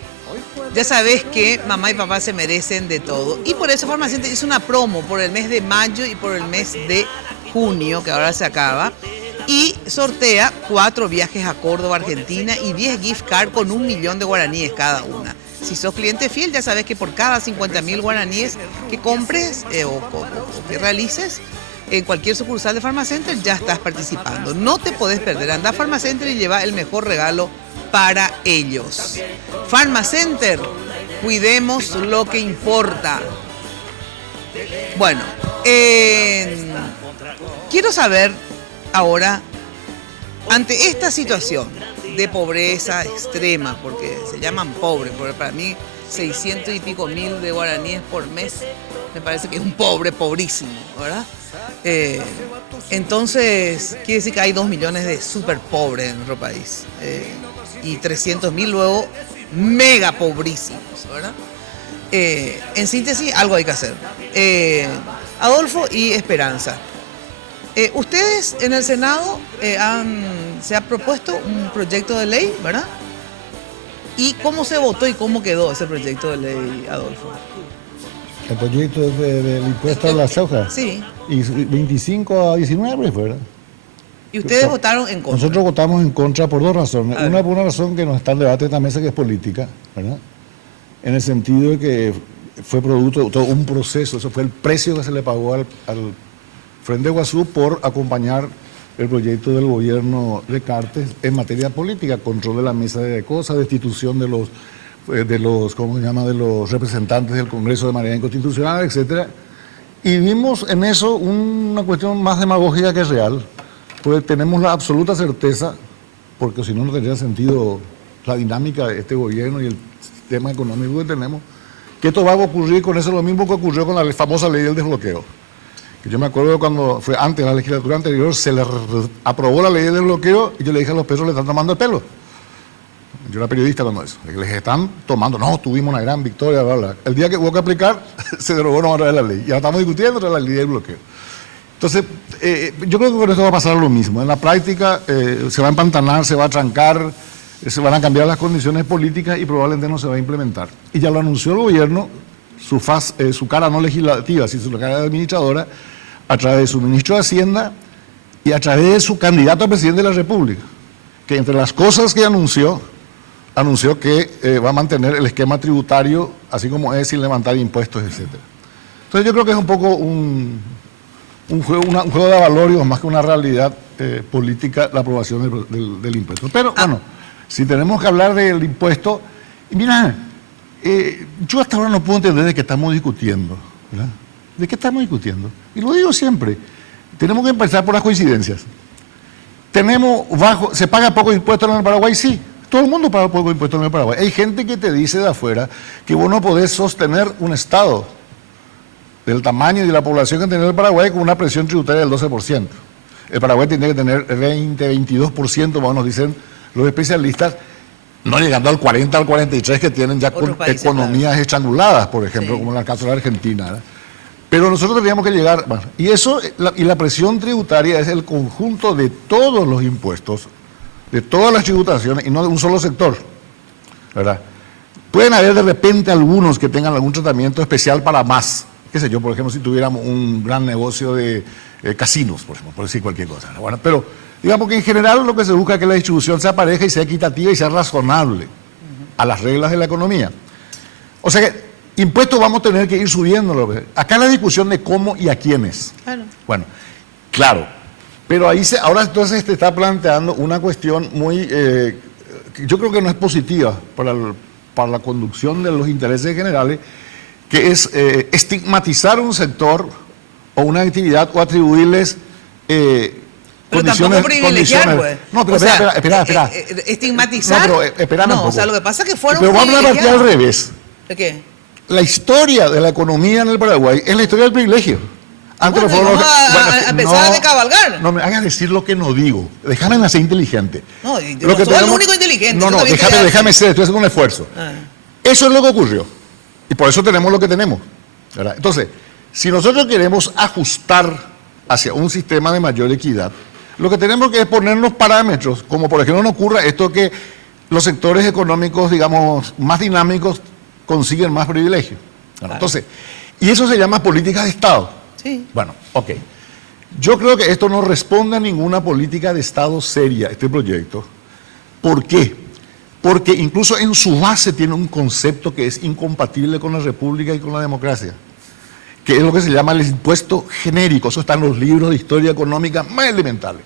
ya sabes que mamá y papá se merecen de todo. Y por eso Farmacénter hizo una promo por el mes de mayo y por el mes de junio, que ahora se acaba. Y sortea 4 viajes a Córdoba, Argentina y 10 gift cards con 1 millón de guaraníes cada una. Si sos cliente fiel, ya sabes que por cada 50.000 guaraníes que compres o que realices en cualquier sucursal de Farmacénter, ya estás participando. No te podés perder. Anda a Farmacénter y lleva el mejor regalo para ellos. Farmacénter, cuidemos lo que importa. Bueno, quiero saber ahora, ante esta situación de pobreza extrema, porque se llaman pobres, porque para mí 600 y pico mil de guaraníes por mes me parece que es un pobre, pobrísimo, ¿verdad? Entonces, quiere decir que hay 2 millones de súper pobres en nuestro país. Y 300.000 luego mega pobrísimos, ¿verdad? En síntesis, algo hay que hacer. Adolfo y Esperanza, ustedes en el Senado se ha propuesto un proyecto de ley, ¿verdad? ¿Y cómo se votó y cómo quedó ese proyecto de ley, Adolfo? El proyecto del impuesto a la soja. Sí. Y 25 a 19, ¿verdad? ¿Y ustedes votaron en contra? Nosotros votamos en contra por 2 razones. Una, por una razón que no está en debate de esta mesa, que es política, ¿verdad? En el sentido de que fue producto de todo un proceso, eso fue el precio que se le pagó al Frente Guazú por acompañar el proyecto del gobierno de Cartes en materia política, control de la mesa de cosas, destitución de los ¿cómo se llama?, de los representantes del Congreso de manera inconstitucional, etcétera. Y vimos en eso una cuestión más demagógica que real, pues tenemos la absoluta certeza, porque si no, no tendría sentido la dinámica de este gobierno y el sistema económico que tenemos, que esto va a ocurrir con eso lo mismo que ocurrió con la famosa ley del desbloqueo. Que yo me acuerdo cuando fue antes de la legislatura anterior, se le aprobó la ley del desbloqueo y yo le dije a los pesos, le están tomando el pelo. Yo era periodista cuando eso, les están tomando, no, tuvimos una gran victoria, bla, bla. El día que hubo que aplicar, se derogó otra vez la ley. Y ahora estamos discutiendo otra vez la ley del bloqueo. Entonces, yo creo que con esto va a pasar lo mismo. En la práctica se va a empantanar, se va a trancar, se van a cambiar las condiciones políticas y probablemente no se va a implementar. Y ya lo anunció el gobierno, su cara no legislativa, sino su cara de administradora, a través de su ministro de Hacienda y a través de su candidato a presidente de la República, que entre las cosas que anunció, anunció que va a mantener el esquema tributario así como es, sin levantar impuestos, etc. Entonces yo creo que es un poco un juego de valorios más que una realidad política la aprobación del impuesto. Pero bueno, si tenemos que hablar del impuesto, mira, yo hasta ahora no puedo entender de qué estamos discutiendo, ¿verdad? ¿De qué estamos discutiendo? Y lo digo siempre, tenemos que empezar por las coincidencias. ¿Se paga poco impuesto en el Paraguay? Sí. Todo el mundo paga poco impuesto en el Paraguay. Hay gente que te dice de afuera que vos no podés sostener un Estado del tamaño y de la población que tiene el Paraguay con una presión tributaria del 12%. El Paraguay tiene que tener 20, 22%, como nos dicen los especialistas, no llegando al 40, al 43% que tienen ya con economías estranguladas, por ejemplo, como en el caso de la Argentina, ¿verdad? Pero nosotros teníamos que llegar, bueno, y la presión tributaria es el conjunto de todos los impuestos, de todas las tributaciones, y no de un solo sector, ¿verdad? Pueden haber de repente algunos que tengan algún tratamiento especial para más, qué sé yo, por ejemplo, si tuviéramos un gran negocio de casinos, por ejemplo, por decir cualquier cosa, ¿no? Bueno, pero digamos que en general lo que se busca es que la distribución sea pareja y sea equitativa y sea razonable a las reglas de la economía. O sea que impuestos vamos a tener que ir subiéndolo. Acá la discusión de cómo y a quiénes. Claro. Bueno, claro, pero ahí ahora entonces te está planteando una cuestión muy, yo creo que no es positiva para la conducción de los intereses generales, que es estigmatizar un sector o una actividad o atribuirles pero tampoco privilegiar, pues. No, pero espera. Estigmatizar. No, pero espérame un poco. O sea, lo que pasa es que fueron pero vamos a partir al revés. ¿De qué? La historia de la economía en el Paraguay es la historia del privilegio. Antes vamos a empezar a cabalgar. No me hagas decir lo que no digo. Déjame ser inteligente. No, yo no soy el único inteligente. No, déjame ser, estoy haciendo un esfuerzo. Eso es lo que ocurrió. Y por eso tenemos lo que tenemos, ¿verdad? Entonces, si nosotros queremos ajustar hacia un sistema de mayor equidad, lo que tenemos que es ponernos parámetros, como por ejemplo no ocurra esto que los sectores económicos, digamos, más dinámicos consiguen más privilegios. Bueno, entonces, y eso se llama política de Estado. Sí. Bueno, ok. Yo creo que esto no responde a ninguna política de Estado seria, este proyecto. ¿Por qué? Porque incluso en su base tiene un concepto que es incompatible con la república y con la democracia, que es lo que se llama el impuesto genérico. Eso está en los libros de historia económica más elementales.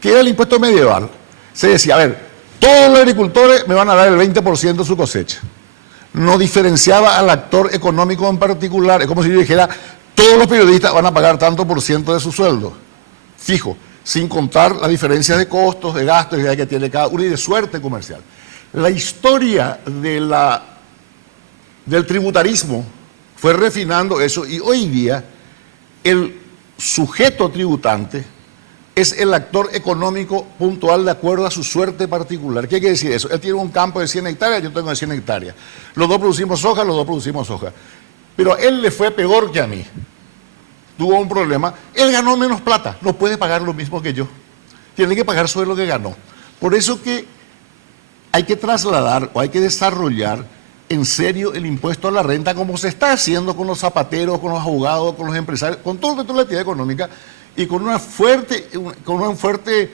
Que era el impuesto medieval. Se decía, a ver, todos los agricultores me van a dar el 20% de su cosecha. No diferenciaba al actor económico en particular. Es como si yo dijera, todos los periodistas van a pagar tanto por ciento de su sueldo, fijo, sin contar las diferencias de costos, de gastos que tiene cada uno y de suerte comercial. La historia del tributarismo fue refinando eso y hoy día el sujeto tributante es el actor económico puntual de acuerdo a su suerte particular. ¿Qué quiere decir eso? Él tiene un campo de 100 hectáreas, yo tengo de 100 hectáreas. Los dos producimos soja, Pero a él le fue peor que a mí. Tuvo un problema. Él ganó menos plata, no puede pagar lo mismo que yo. Tiene que pagar sobre lo que ganó. Por eso que hay que trasladar o hay que desarrollar en serio el impuesto a la renta como se está haciendo con los zapateros, con los abogados, con los empresarios, con todo el resto de la actividad económica y con un fuerte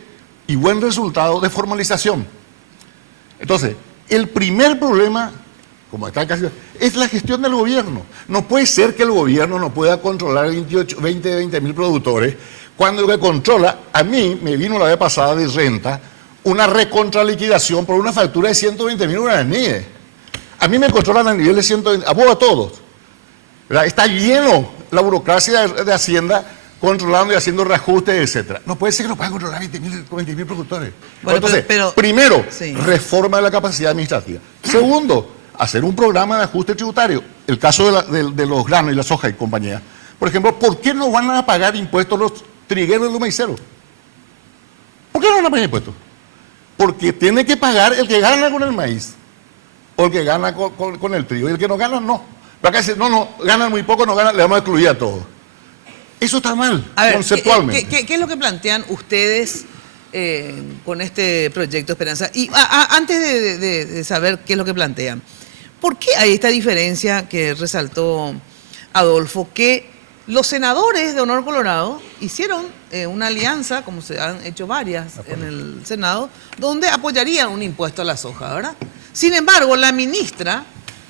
y buen resultado de formalización. Entonces, el primer problema, como está casi, es la gestión del gobierno. No puede ser que el gobierno no pueda controlar 20 mil productores, cuando lo que controla, a mí me vino la vez pasada de renta, una recontraliquidación por una factura de 120.000 guaraníes. A mí me controlan a nivel de 120, a vos a todos. ¿Verdad? Está lleno la burocracia de Hacienda controlando y haciendo reajustes, etc. No puede ser que no puedan controlar 20.000 productores. Bueno, entonces, primero, sí, reforma de la capacidad administrativa. Segundo, hacer un programa de ajuste tributario. El caso de los granos y la soja y compañía. Por ejemplo, ¿por qué no van a pagar impuestos los trigueros y los maiceros? ¿Por qué no van a pagar impuestos? Porque tiene que pagar el que gana con el maíz o el que gana con el trigo. Y el que no gana, no. Pero acá dicen, no, ganan muy poco, no ganan, le vamos a excluir a todos. Eso está mal, a ver, conceptualmente. ¿Qué es lo que plantean ustedes con este proyecto Esperanza? Y antes de saber qué es lo que plantean, ¿por qué hay esta diferencia que resaltó Adolfo, que los senadores de Honor Colorado hicieron una alianza, como se han hecho varias en el Senado, donde apoyarían un impuesto a la soja, ¿verdad? Sin embargo, la ministra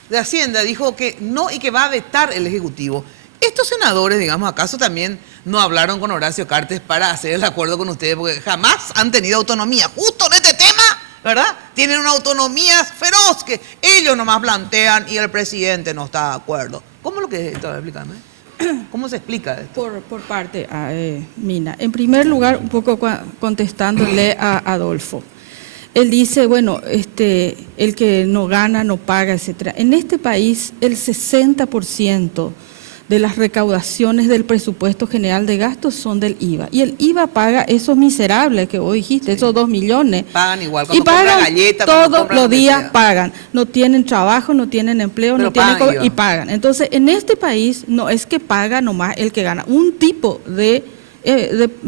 de Hacienda dijo que no y que va a vetar el Ejecutivo. Estos senadores, digamos, ¿acaso también no hablaron con Horacio Cartes para hacer el acuerdo con ustedes? Porque jamás han tenido autonomía. Justo en este tema, ¿verdad? Tienen una autonomía feroz que ellos nomás plantean y el presidente no está de acuerdo. ¿Cómo es lo que estaba explicando? ¿Cómo se explica esto? Por parte, Mina. En primer lugar, un poco contestándole a Adolfo. Él dice, bueno, el que no gana no paga, etcétera. En este país, el 60% de las recaudaciones del presupuesto general de gastos son del IVA. Y el IVA paga esos miserables que vos dijiste, esos 2 millones. Pagan igual, cuando y pagan compran galletas, todos los días pagan. No tienen trabajo, no tienen empleo, pero no tienen y pagan. Entonces, en este país no es que paga nomás el que gana. Un tipo de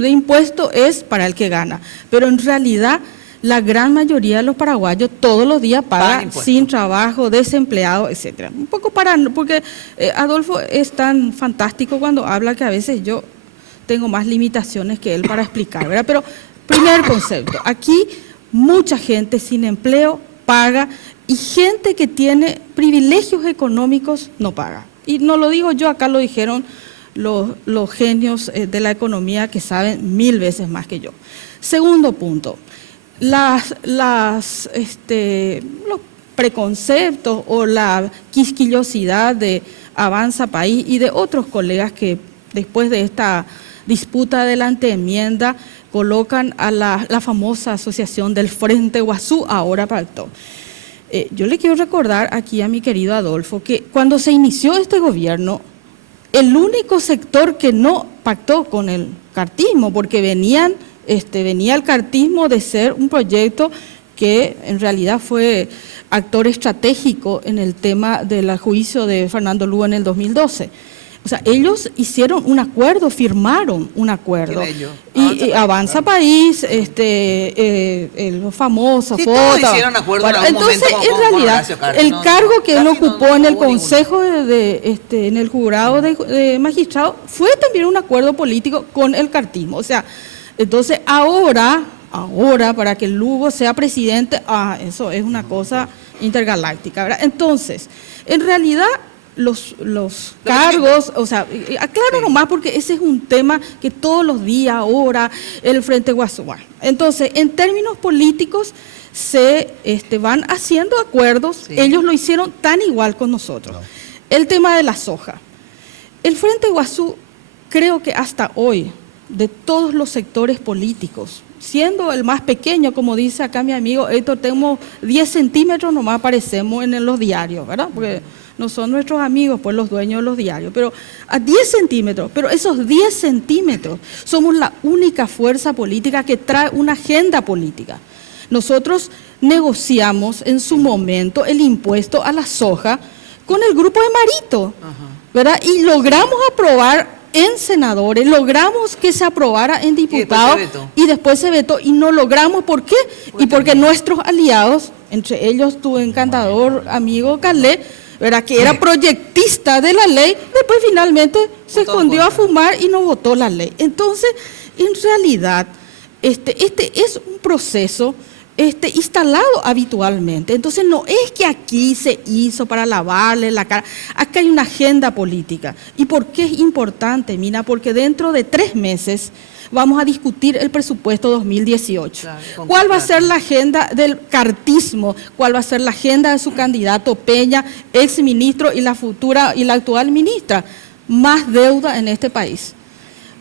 impuesto es para el que gana. Pero en realidad, la gran mayoría de los paraguayos todos los días pagan sin trabajo, desempleado, etcétera. Un poco porque Adolfo es tan fantástico cuando habla que a veces yo tengo más limitaciones que él para explicar, ¿verdad? Pero primer concepto, aquí mucha gente sin empleo paga y gente que tiene privilegios económicos no paga. Y no lo digo yo, acá lo dijeron los genios de la economía que saben 1000 veces más que yo. Segundo punto. Los preconceptos o la quisquillosidad de Avanza País y de otros colegas que después de esta disputa de la anteenmienda colocan a la famosa asociación del Frente Guazú, ahora pactó. Yo le quiero recordar aquí a mi querido Adolfo que cuando se inició este gobierno, el único sector que no pactó con el cartismo, porque venía el cartismo de ser un proyecto que en realidad fue actor estratégico en el tema del juicio de Fernando Lúa en el 2012. O sea, ellos hicieron un acuerdo, firmaron un acuerdo. Y Avanza País, los famosos, sí, todos hicieron acuerdo en algún entonces, momento en realidad, el cargo que él ocupó en el Consejo, en el jurado de magistrados, fue también un acuerdo político con el cartismo. O sea, entonces ahora, para que Lugo sea presidente, eso es una cosa intergaláctica, ¿verdad? Entonces, en realidad, los cargos, o sea, aclaro nomás porque ese es un tema que todos los días, ahora, el Frente Guazú. Entonces, en términos políticos, se van haciendo acuerdos, ellos lo hicieron tan igual con nosotros. No. El tema de la soja. El Frente Guazú, creo que hasta hoy, de todos los sectores políticos, siendo el más pequeño, como dice acá mi amigo Héctor, tenemos 10 centímetros, nomás aparecemos en los diarios, ¿verdad? Porque no son nuestros amigos, pues los dueños de los diarios, pero a 10 centímetros, pero esos 10 centímetros somos la única fuerza política que trae una agenda política. Nosotros negociamos en su momento el impuesto a la soja con el grupo de Marito, ¿verdad? Y logramos aprobar en senadores, logramos que se aprobara en diputados y después se vetó y no logramos. ¿Por qué? Y porque nuestros aliados, entre ellos tu encantador amigo Calé, ¿verdad?, que era proyectista de la ley, después finalmente se escondió a fumar y no votó la ley. Entonces, en realidad, este es un proceso instalado habitualmente. Entonces no es que aquí se hizo para lavarle la cara, acá hay una agenda política. ¿Y por qué es importante, Mina? Porque dentro de 3 meses vamos a discutir el presupuesto 2018. Claro, ¿cuál va a ser la agenda del cartismo? ¿Cuál va a ser la agenda de su candidato Peña, exministro y la actual ministra? Más deuda en este país.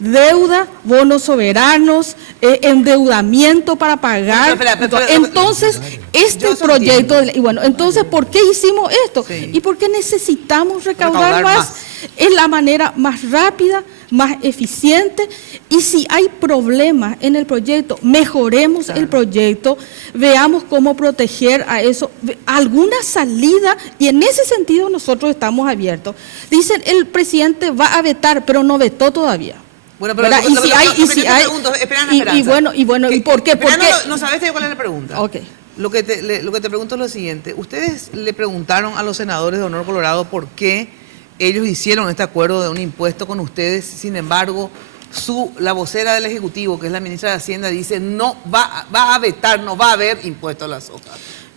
Deuda, bonos soberanos, endeudamiento para pagar. Entonces, este proyecto, y bueno, entonces, ¿por qué hicimos esto? Sí. Y porque necesitamos recaudar más. Es la manera más rápida, más eficiente, y si hay problemas en el proyecto, mejoremos el proyecto, veamos cómo proteger a eso, alguna salida, y en ese sentido nosotros estamos abiertos. Dicen, el presidente va a vetar, pero no vetó todavía. Bueno, pero y bueno, ¿y por qué? No sabes cuál es la pregunta. Okay. Lo que te pregunto es lo siguiente. Ustedes le preguntaron a los senadores de Honor Colorado por qué ellos hicieron este acuerdo de un impuesto con ustedes, sin embargo, la vocera del Ejecutivo, que es la ministra de Hacienda, dice no va a vetar, no va a haber impuesto a la soja.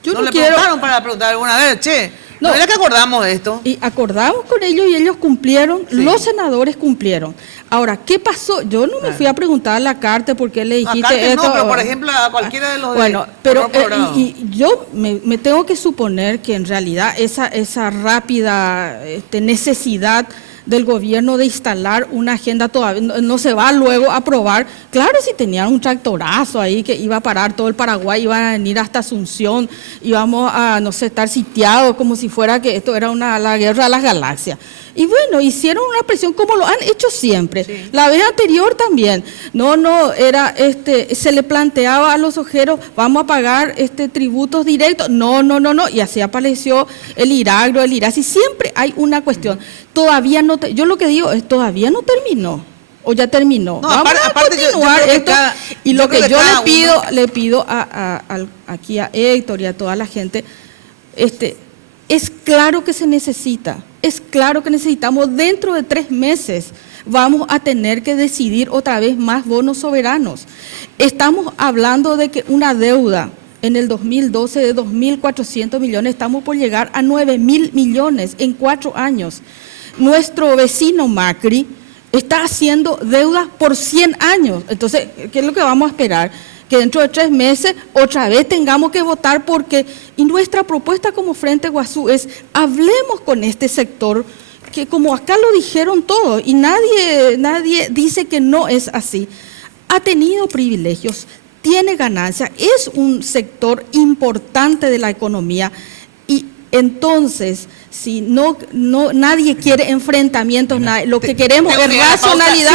Yo ¿No no le quiero... preguntaron para preguntar alguna vez, che? No era que acordamos de esto. Y acordamos con ellos y ellos cumplieron, los senadores cumplieron. Ahora, ¿qué pasó? Yo no me fui a preguntar a la Carta por qué le dijiste esto. No, pero por ejemplo a cualquiera de los bueno, pero y yo me tengo que suponer que en realidad esa rápida necesidad del gobierno de instalar una agenda todavía no se va luego a aprobar. Claro, si tenían un tractorazo ahí que iba a parar todo el Paraguay, iban a venir hasta Asunción, íbamos a, no sé, estar sitiados como si fuera que esto era la guerra de las galaxias. Y bueno, hicieron una presión como lo han hecho siempre. Sí. La vez anterior también. Era se le planteaba a los ojeros, vamos a pagar tributos directos. No. Y así apareció el Iragro, el Irasi. Siempre hay una cuestión. Todavía no, yo lo que digo es, todavía no terminó. O ya terminó. No, vamos a continuar esto. Y lo que yo le pido aquí a Héctor y a toda la gente, es claro que se necesita. Es claro que necesitamos, dentro de 3 meses, vamos a tener que decidir otra vez más bonos soberanos. Estamos hablando de que una deuda en el 2012 de 2.400 millones, estamos por llegar a 9.000 millones en 4 años. Nuestro vecino Macri está haciendo deudas por 100 años. Entonces, ¿qué es lo que vamos a esperar? Que dentro de 3 meses otra vez tengamos que votar y nuestra propuesta como Frente Guazú es, hablemos con este sector, que como acá lo dijeron todos, y nadie dice que no es así, ha tenido privilegios, tiene ganancias, es un sector importante de la economía, y entonces, si nadie quiere enfrentamientos, lo que queremos es racionalidad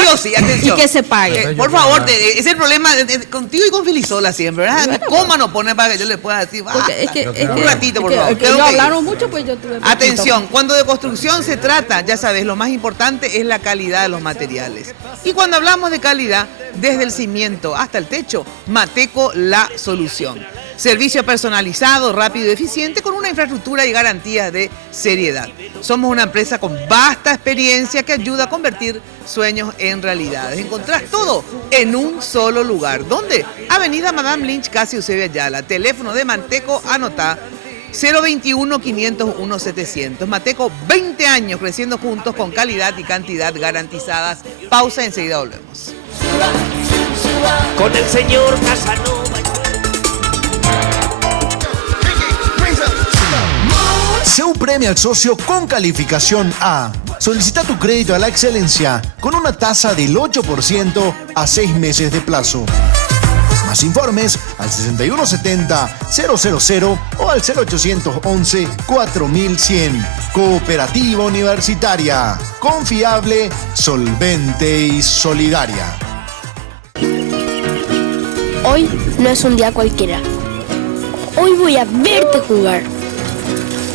y que se pague. Por favor, es el problema contigo y con Filisola siempre, ¿verdad? ¿Cómo nos pone para que yo le pueda decir? Un ratito, por favor. Que hablaron mucho, pues yo tuve... Atención, cuando de construcción se trata, ya sabes, lo más importante es la calidad de los materiales. Y cuando hablamos de calidad, desde el cimiento hasta el techo, Mateco la solución. Servicio personalizado, rápido y eficiente, con una infraestructura y garantías de seriedad. Somos una empresa con vasta experiencia que ayuda a convertir sueños en realidades. Encontrás todo en un solo lugar. ¿Dónde? Avenida Madame Lynch, casi Eusebio Ayala. Teléfono de Mateco, anotá, 021-501-700. Mateco, 20 años creciendo juntos con calidad y cantidad garantizadas. Pausa, enseguida volvemos. Con el señor Casanova. Seu premia al socio con calificación A. Solicita tu crédito a la excelencia con una tasa del 8% a 6 meses de plazo. Más informes al 6170-000 o al 0811-4100. Cooperativa Universitaria. Confiable, solvente y solidaria. Hoy no es un día cualquiera. Hoy voy a verte jugar.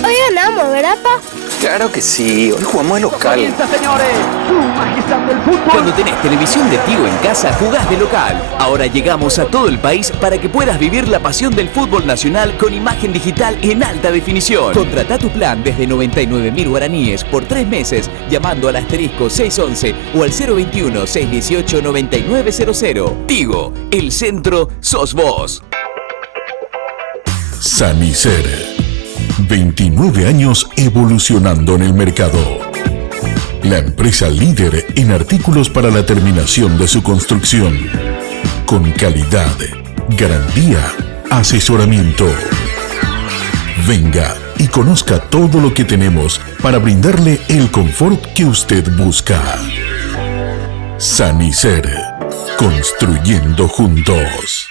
Hoy ganamos, ¿verdad, pa? Claro que sí, hoy jugamos de local. Comienza, señores, su majestad del fútbol. Cuando tenés televisión de Tigo en casa, jugás de local. Ahora llegamos a todo el país para que puedas vivir la pasión del fútbol nacional con imagen digital en alta definición. Contratá tu plan desde 99.000 guaraníes por 3 meses llamando al asterisco 611 o al 021-618-9900. Tigo, el centro sos vos. Sanicer. 29 años evolucionando en el mercado. La empresa líder en artículos para la terminación de su construcción. Con calidad, garantía, asesoramiento. Venga y conozca todo lo que tenemos para brindarle el confort que usted busca. Sanicer. Construyendo juntos.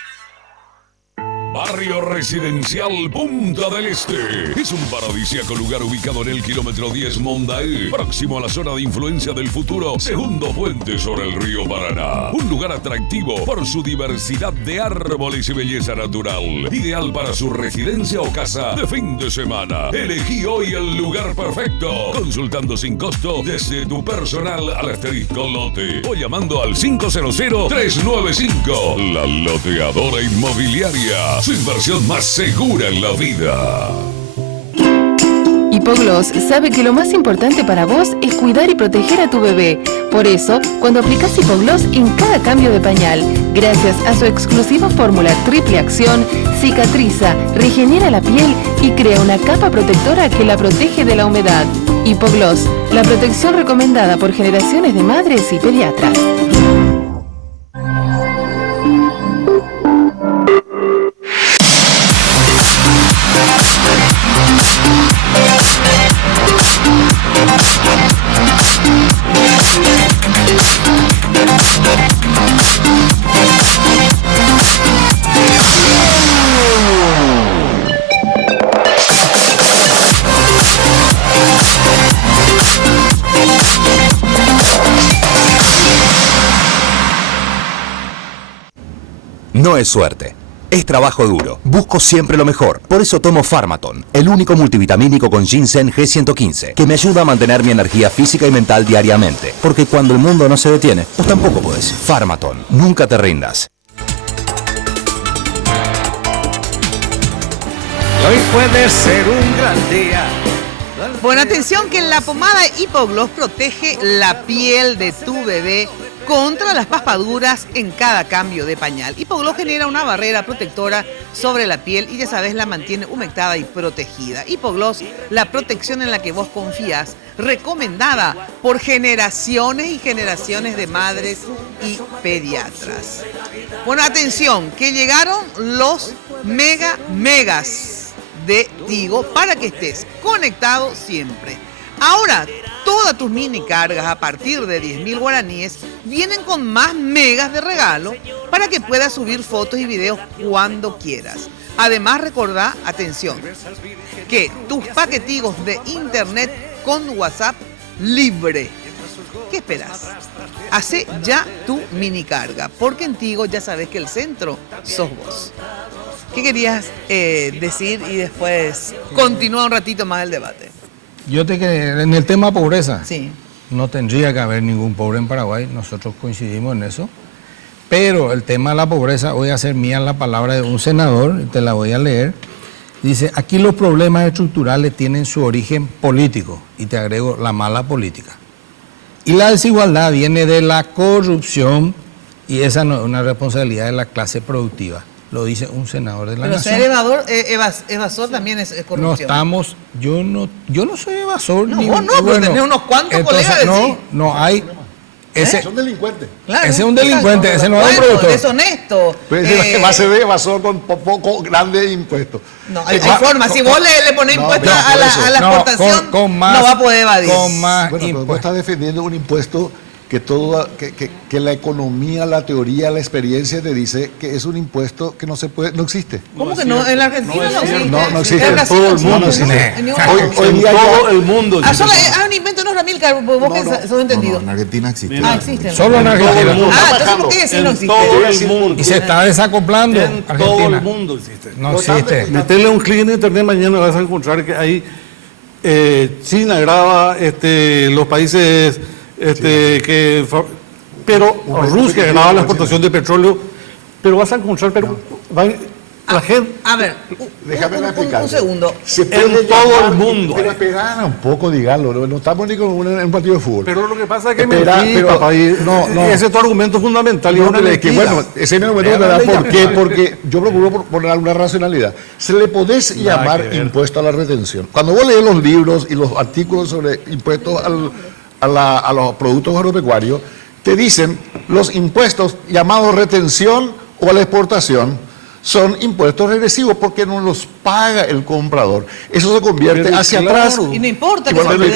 Barrio Residencial Punta del Este. Es un paradisíaco lugar ubicado en el kilómetro 10 Mondaé, próximo a la zona de influencia del futuro segundo puente sobre el río Paraná. Un lugar atractivo por su diversidad de árboles y belleza natural. Ideal para su residencia o casa de fin de semana. Elegí hoy el lugar perfecto. Consultando sin costo desde tu personal al asterisco lote o llamando al 500-395. La Loteadora Inmobiliaria. Su inversión más segura en la vida. Hipogloss sabe que lo más importante para vos es cuidar y proteger a tu bebé. Por eso, cuando aplicás Hipogloss en cada cambio de pañal, gracias a su exclusiva fórmula triple acción, cicatriza, regenera la piel y crea una capa protectora que la protege de la humedad. Hipogloss, la protección recomendada por generaciones de madres y pediatras. No es suerte, es trabajo duro. Busco siempre lo mejor. Por eso tomo Pharmaton, el único multivitamínico con ginseng G115, que me ayuda a mantener mi energía física y mental diariamente. Porque cuando el mundo no se detiene, vos tampoco podés. Pharmaton, nunca te rindas. Hoy puede ser un gran día. Bueno, atención que la pomada Hipogloss protege la piel de tu bebé contra las paspaduras en cada cambio de pañal. Hipogloss genera una barrera protectora sobre la piel y ya sabes, la mantiene humectada y protegida. Hipogloss, la protección en la que vos confías, recomendada por generaciones y generaciones de madres y pediatras. Bueno, atención, que llegaron los megas de Tigo para que estés conectado siempre. Ahora, todas tus mini cargas a partir de 10.000 guaraníes vienen con más megas de regalo para que puedas subir fotos y videos cuando quieras. Además, recordá, atención, que tus paquetigos de internet con WhatsApp libre. ¿Qué esperas? Hace ya tu mini carga, porque en Tigo ya sabes que el centro sos vos. ¿Qué querías decir y después continúa un ratito más el debate? En el tema pobreza, sí, no tendría que haber ningún pobre en Paraguay, nosotros coincidimos en eso, pero el tema de la pobreza, voy a hacer mía la palabra de un senador, te la voy a leer, dice, aquí los problemas estructurales tienen su origen político, y te agrego la mala política, y la desigualdad viene de la corrupción, y esa no es una responsabilidad de la clase productiva. Lo dice un senador de la nación. Pero ser evasor también es corrupción. No estamos, yo no soy evasor. No, vos no, pero tenés unos cuantos colegas. No hay. Son delincuentes. Claro, ese es un delincuente, ese no es un productor. Deshonesto. Va a ser de evasor con poco grandes impuestos. No, hay forma. Si vos le pones impuestos a la exportación, no va a poder evadir. Bueno, vos estás defendiendo un impuesto que la economía, la teoría, la experiencia te dice que es un impuesto que no existe. ¿Cómo que no? En la Argentina no existe. No existe. En todo el mundo. Hoy día todo el mundo. Es un invento, no, Ramilcar, vos que sos entendido. En Argentina existe. Existe. Solo en Argentina. Entonces ¿por qué decir no existe? Todo el mundo. Y se está desacoplando. En todo el mundo existe. No existe. Meterle un clic en internet mañana vas a encontrar que hay China graba los países pero Rusia graba la exportación de petróleo, pero vas a encontrar, la gente. A ver, déjame explicar. Un segundo. En todo el mundo. Pero espera un poco, dígalo. No estamos ni con un partido de fútbol. Pero lo que pasa es que ese es tu argumento fundamental. Bueno, ese es mi argumento fundamental. ¿Por qué? Porque yo procuro poner alguna racionalidad. Se le podés llamar impuesto a la retención. Cuando vos lees los libros y los artículos sobre impuestos a los productos agropecuarios, te dicen los impuestos llamados retención o a la exportación son impuestos regresivos porque no los paga el comprador. Eso se convierte hacia atrás. Y no importa que pero por lo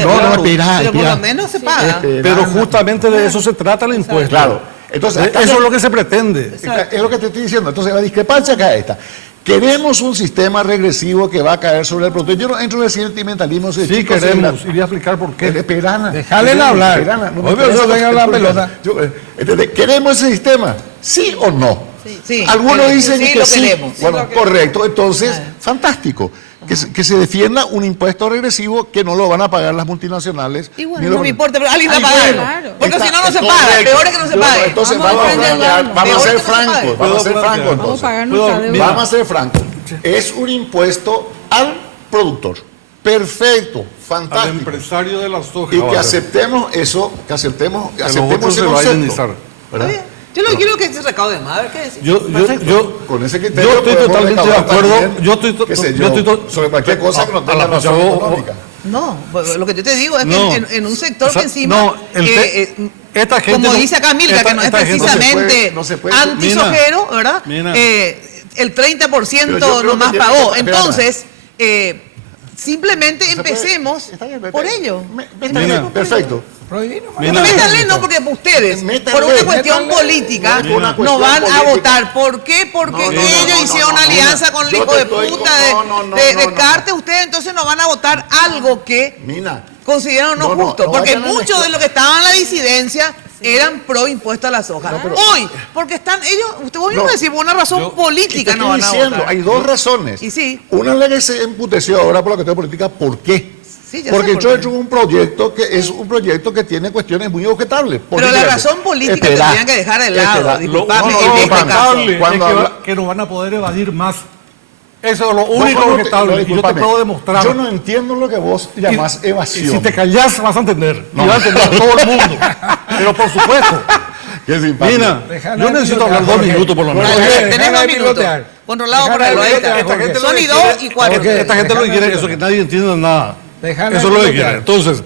menos se paga. Pero justamente de eso se trata el impuesto. Claro. Entonces, eso es lo que se pretende. Es lo que te estoy diciendo. Entonces, la discrepancia acá está. Queremos un sistema regresivo que va a caer sobre el producto. Yo no entro en el sentimentalismo. Sí, queremos. Y voy a explicar por qué. Déjale hablar. ¿Queremos ese sistema? ¿Sí o no? Sí, algunos dicen que lo sí. Queremos. Bueno, correcto. Entonces, fantástico. Que se defienda un impuesto regresivo que no lo van a pagar las multinacionales. Y bueno, no me importa, pero alguien va a pagar. Claro. Porque si no, no se paga. Peor es que no se pague. Entonces, vamos a ser francos. Vamos a ser francos. Es un impuesto al productor. Perfecto, fantástico. Al empresario de la soja. Y que aceptemos eso, que aceptemos ese se va a concepto. indemnizar. ¿Está bien? Yo lo que quiero es que se recaude más. A ver qué decís. Con ese criterio yo estoy totalmente de acuerdo. Sobre cualquier cosa que no tenga razón económica. No, lo que yo te digo es que en un sector que encima, esta gente como dice acá Milka, que no es precisamente antisojero, ¿verdad? El 30% nomás pagó. Entonces, simplemente empecemos por ello. Perfecto. Métanle no porque ustedes, por una cuestión política, no van a votar. ¿Por qué? Porque ellos hicieron una alianza con el hijo de puta de Cartes. Ustedes entonces no van a votar algo que consideran no justo. Porque muchos de los que estaban en la disidencia eran pro impuesto a la soja. Hoy, porque están ellos, usted vos mismo decís, por una razón política no van a votar. Hay dos razones. Y sí. Una es la que se emputeció ahora por la cuestión política. ¿Por qué? Porque yo he hecho un proyecto que es un proyecto que tiene cuestiones muy objetables. Pero la razón política tendrían que dejar de lado. Disculpame, que no van a poder evadir más. Eso es lo único objetable. Y yo te puedo demostrar. Yo no entiendo lo que vos llamás evasión. Si te callás vas a entender. Y vas a entender a todo el mundo. Pero por supuesto. Mira, yo necesito hablar 2 minutos por lo menos. Tenés 2 minutos. Controlado por el oeste. Son y 2 y 4. Esta gente lo que quiere es eso, que nadie entienda nada. Eso es lo que quiere. Entonces,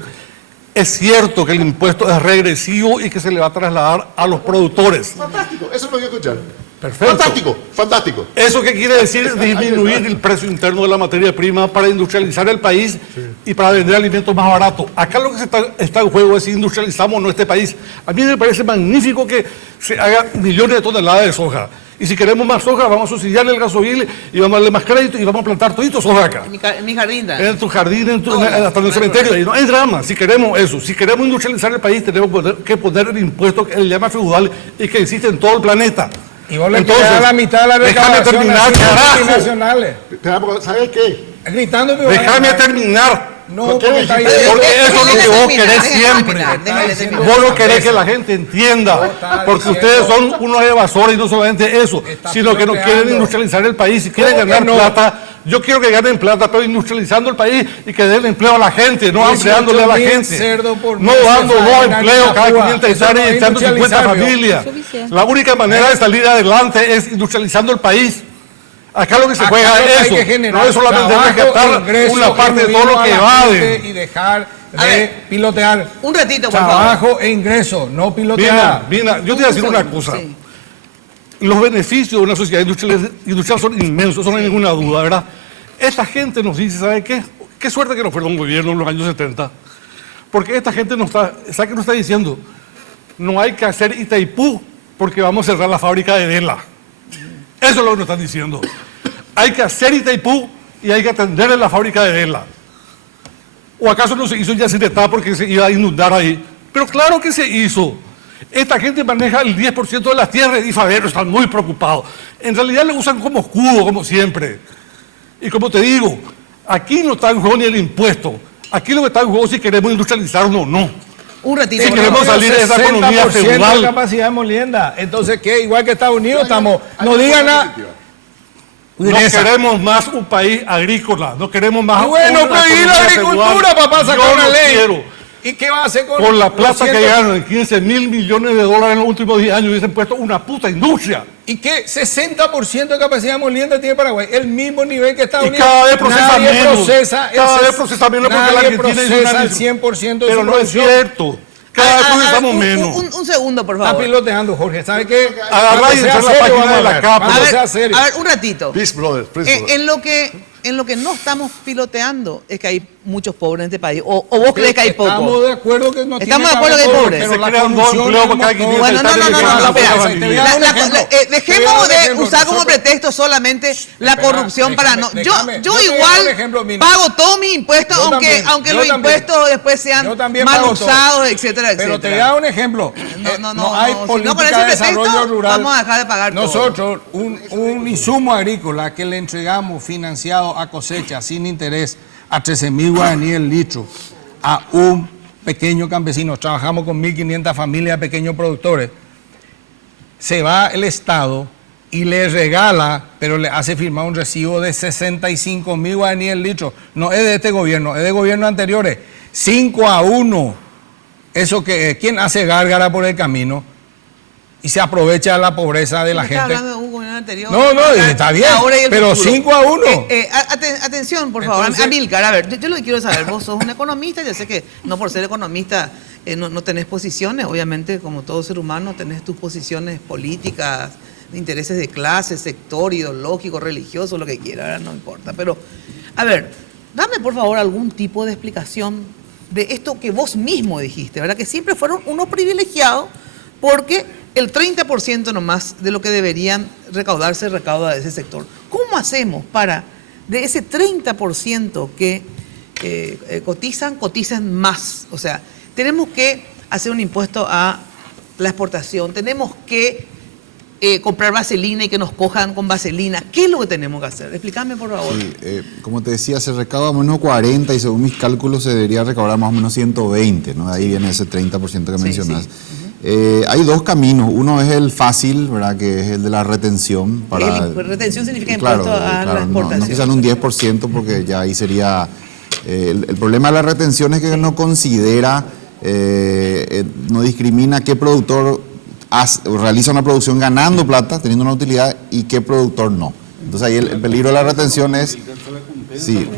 es cierto que el impuesto es regresivo y que se le va a trasladar a los productores. Fantástico, eso lo voy a escuchar. Perfecto. Fantástico, fantástico. ¿Eso qué quiere decir? Disminuir el precio interno de la materia prima para industrializar el país y para vender alimentos más baratos. Acá lo que está en juego es si industrializamos nuestro país. A mí me parece magnífico que se hagan millones de toneladas de soja. Y si queremos más soja, vamos a subsidiarle el gasoil y vamos a darle más crédito y vamos a plantar todito soja acá. En mi jardín. En tu jardín, hasta en el cementerio. Y no hay drama. Si queremos eso, si queremos industrializar el país, tenemos que poner el impuesto que le llama feudal y que existe en todo el planeta. Y vos le quedás la mitad de la recaudación multinacionales. ¿Sabes qué? Gritando. Déjame terminar. No, porque eso es lo que vos querés siempre. Vos no querés que la gente entienda, porque ustedes son unos evasores y no solamente eso, sino que no quieren industrializar el país y quieren ganar plata. Yo quiero que ganen plata, pero industrializando el país y que den empleo a la gente, no ampliándole a la gente. No dando 2 empleos cada 500 hectáreas y echando 50 familias. La única manera de salir adelante es industrializando el país. Acá lo que se juega es eso, no es solamente rescatar una parte de todo lo que evade. Y dejar de pilotear. Un ratito, por favor. Trabajo e ingreso, no pilotear. Mira, yo te voy a decir una cosa. Sí. Los beneficios de una sociedad industrial son inmensos, eso no hay ninguna duda, ¿verdad? Esta gente nos dice, ¿sabe qué? Qué suerte que nos fueron gobierno en los años 70. Porque esta gente ¿sabe qué nos está diciendo? No hay que hacer Itaipú porque vamos a cerrar la fábrica de Dela. Eso es lo que nos están diciendo. Hay que hacer Itaipú y hay que atender en la fábrica de Dela. ¿O acaso no se hizo Yacyretá porque se iba a inundar ahí? Pero claro que se hizo. Esta gente maneja el 10% de las tierras y Favero están muy preocupados. En realidad le usan como escudo, como siempre. Y como te digo, aquí no está en juego ni el impuesto. Aquí lo que está en juego es si queremos industrializarnos o no. Un ratito. Si queremos salir de esa economía feudal. De capacidad de molienda. Entonces, ¿qué? Igual que Estados Unidos estamos... No digan nada. No queremos más un país agrícola. No queremos más... Bueno, prohibir la agricultura, papá, sacar una ley. Quiero. ¿Y qué va a hacer con la plata que ganan, 15 mil millones de dólares en los últimos 10 años, hubiesen puesto una puta industria? ¿Y qué 60% de capacidad de molienda tiene Paraguay? El mismo nivel que Estados Unidos. Y cada vez procesa nadie menos. Cada vez procesa menos porque la Argentina es una... el 100% de pero no es cierto. Cada vez procesamos menos. Un segundo, por favor. Está piloteando, Jorge. ¿Sabe qué? Agarrá y entra en la página de la capa. A ver, un ratito. Please, brother. En lo que no estamos piloteando es que hay muchos pobres en este país. ¿O vos crees que hay pocos? Estamos de acuerdo que no Estamos de acuerdo que hay pobres. Se crean 2 empleos por cada 500 Bueno, no. Dejemos de usar como pretexto solamente la corrupción para no... Yo igual pago todos mis impuestos, aunque los impuestos después sean mal usados, etcétera, etcétera. Pero te da un ejemplo. No hay política de desarrollo rural. Vamos a dejar de pagar todo. Nosotros, un insumo agrícola que le entregamos financiado a cosecha sin interés a 13.000 guaraníes el litro a un pequeño campesino, trabajamos con 1.500 familias de pequeños productores, se va el Estado y le regala, pero le hace firmar un recibo de 65.000 guaraníes el litro. No es de este gobierno, es de gobiernos anteriores. 5-1. Eso que, ¿quién hace gárgara por el camino? Y se aprovecha la pobreza de la gente. Está hablando de un gobierno anterior. No, está bien, pero 5-1. Atención, por favor. Entonces, Amílcar, a ver, yo lo que quiero saber, vos sos un economista, yo sé que no por ser economista no tenés posiciones, obviamente como todo ser humano tenés tus posiciones políticas, de intereses de clase, sector, ideológico, religioso, lo que quieras, no importa. Pero, a ver, dame por favor algún tipo de explicación de esto que vos mismo dijiste, ¿verdad? Que siempre fueron unos privilegiados porque el 30% nomás de lo que deberían recaudarse recauda de ese sector. ¿Cómo hacemos para, de ese 30% que cotizan más? O sea, tenemos que hacer un impuesto a la exportación, tenemos que comprar vaselina y que nos cojan con vaselina. ¿Qué es lo que tenemos que hacer? Explícame, por favor. Sí, como te decía, se recauda más o menos 40 y según mis cálculos se debería recaudar más o menos 120, ¿no? De ahí viene ese 30% que mencionas. Sí. Hay dos caminos. Uno es el fácil, ¿verdad? Que es el de la retención. Retención significa impuesto a la exportación. No que sean un 10% porque ya ahí sería... el problema de la retención es que no considera, no discrimina qué productor realiza una producción ganando plata, teniendo una utilidad, y qué productor no. Entonces ahí el peligro de la retención es... Sí,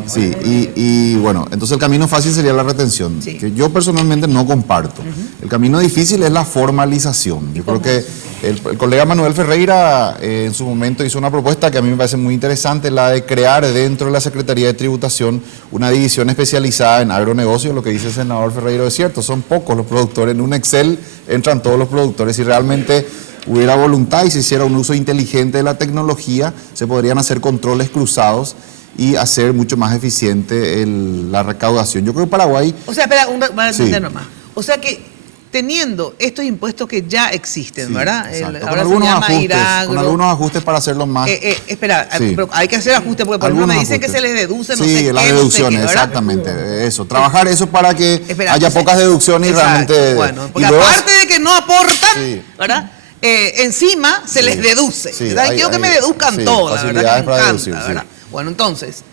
y bueno, entonces el camino fácil sería la retención, que yo personalmente no comparto. El camino difícil es la formalización. Yo creo que el colega Manuel Ferreira en su momento hizo una propuesta que a mí me parece muy interesante, la de crear dentro de la Secretaría de Tributación una división especializada en agronegocios. Lo que dice el senador Ferreira es cierto, son pocos los productores, en un Excel entran todos los productores. Si realmente hubiera voluntad y se hiciera un uso inteligente de la tecnología, se podrían hacer controles cruzados y hacer mucho más eficiente la recaudación. Yo creo que Paraguay... O sea, espera, para entender nomás. O sea que teniendo estos impuestos que ya existen, ¿verdad? Ahora se llama IRAGRO. Con algunos ajustes para hacerlos más... espera, pero hay que hacer ajustes porque por ejemplo me dicen que se les deduce, no sé qué. Sí, las deducciones, no sé qué, exactamente. Eso, trabajar eso para que haya pocas deducciones y realmente... Bueno, porque aparte de que no aportan, ¿verdad? Encima se les deduce. Quiero que me deduzcan todo, la verdad que me encanta, ¿verdad? Bueno, entonces,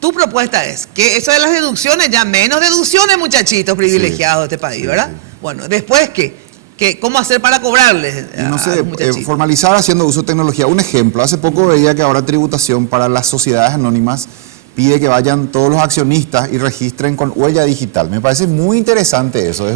tu propuesta es que eso de las deducciones, ya menos deducciones, muchachitos privilegiados de este país, ¿verdad? Bueno, después, ¿cómo hacer para cobrarles no sé, formalizar haciendo uso de tecnología. Un ejemplo, hace poco veía que ahora tributación para las sociedades anónimas pide que vayan todos los accionistas y registren con huella digital. Me parece muy interesante eso.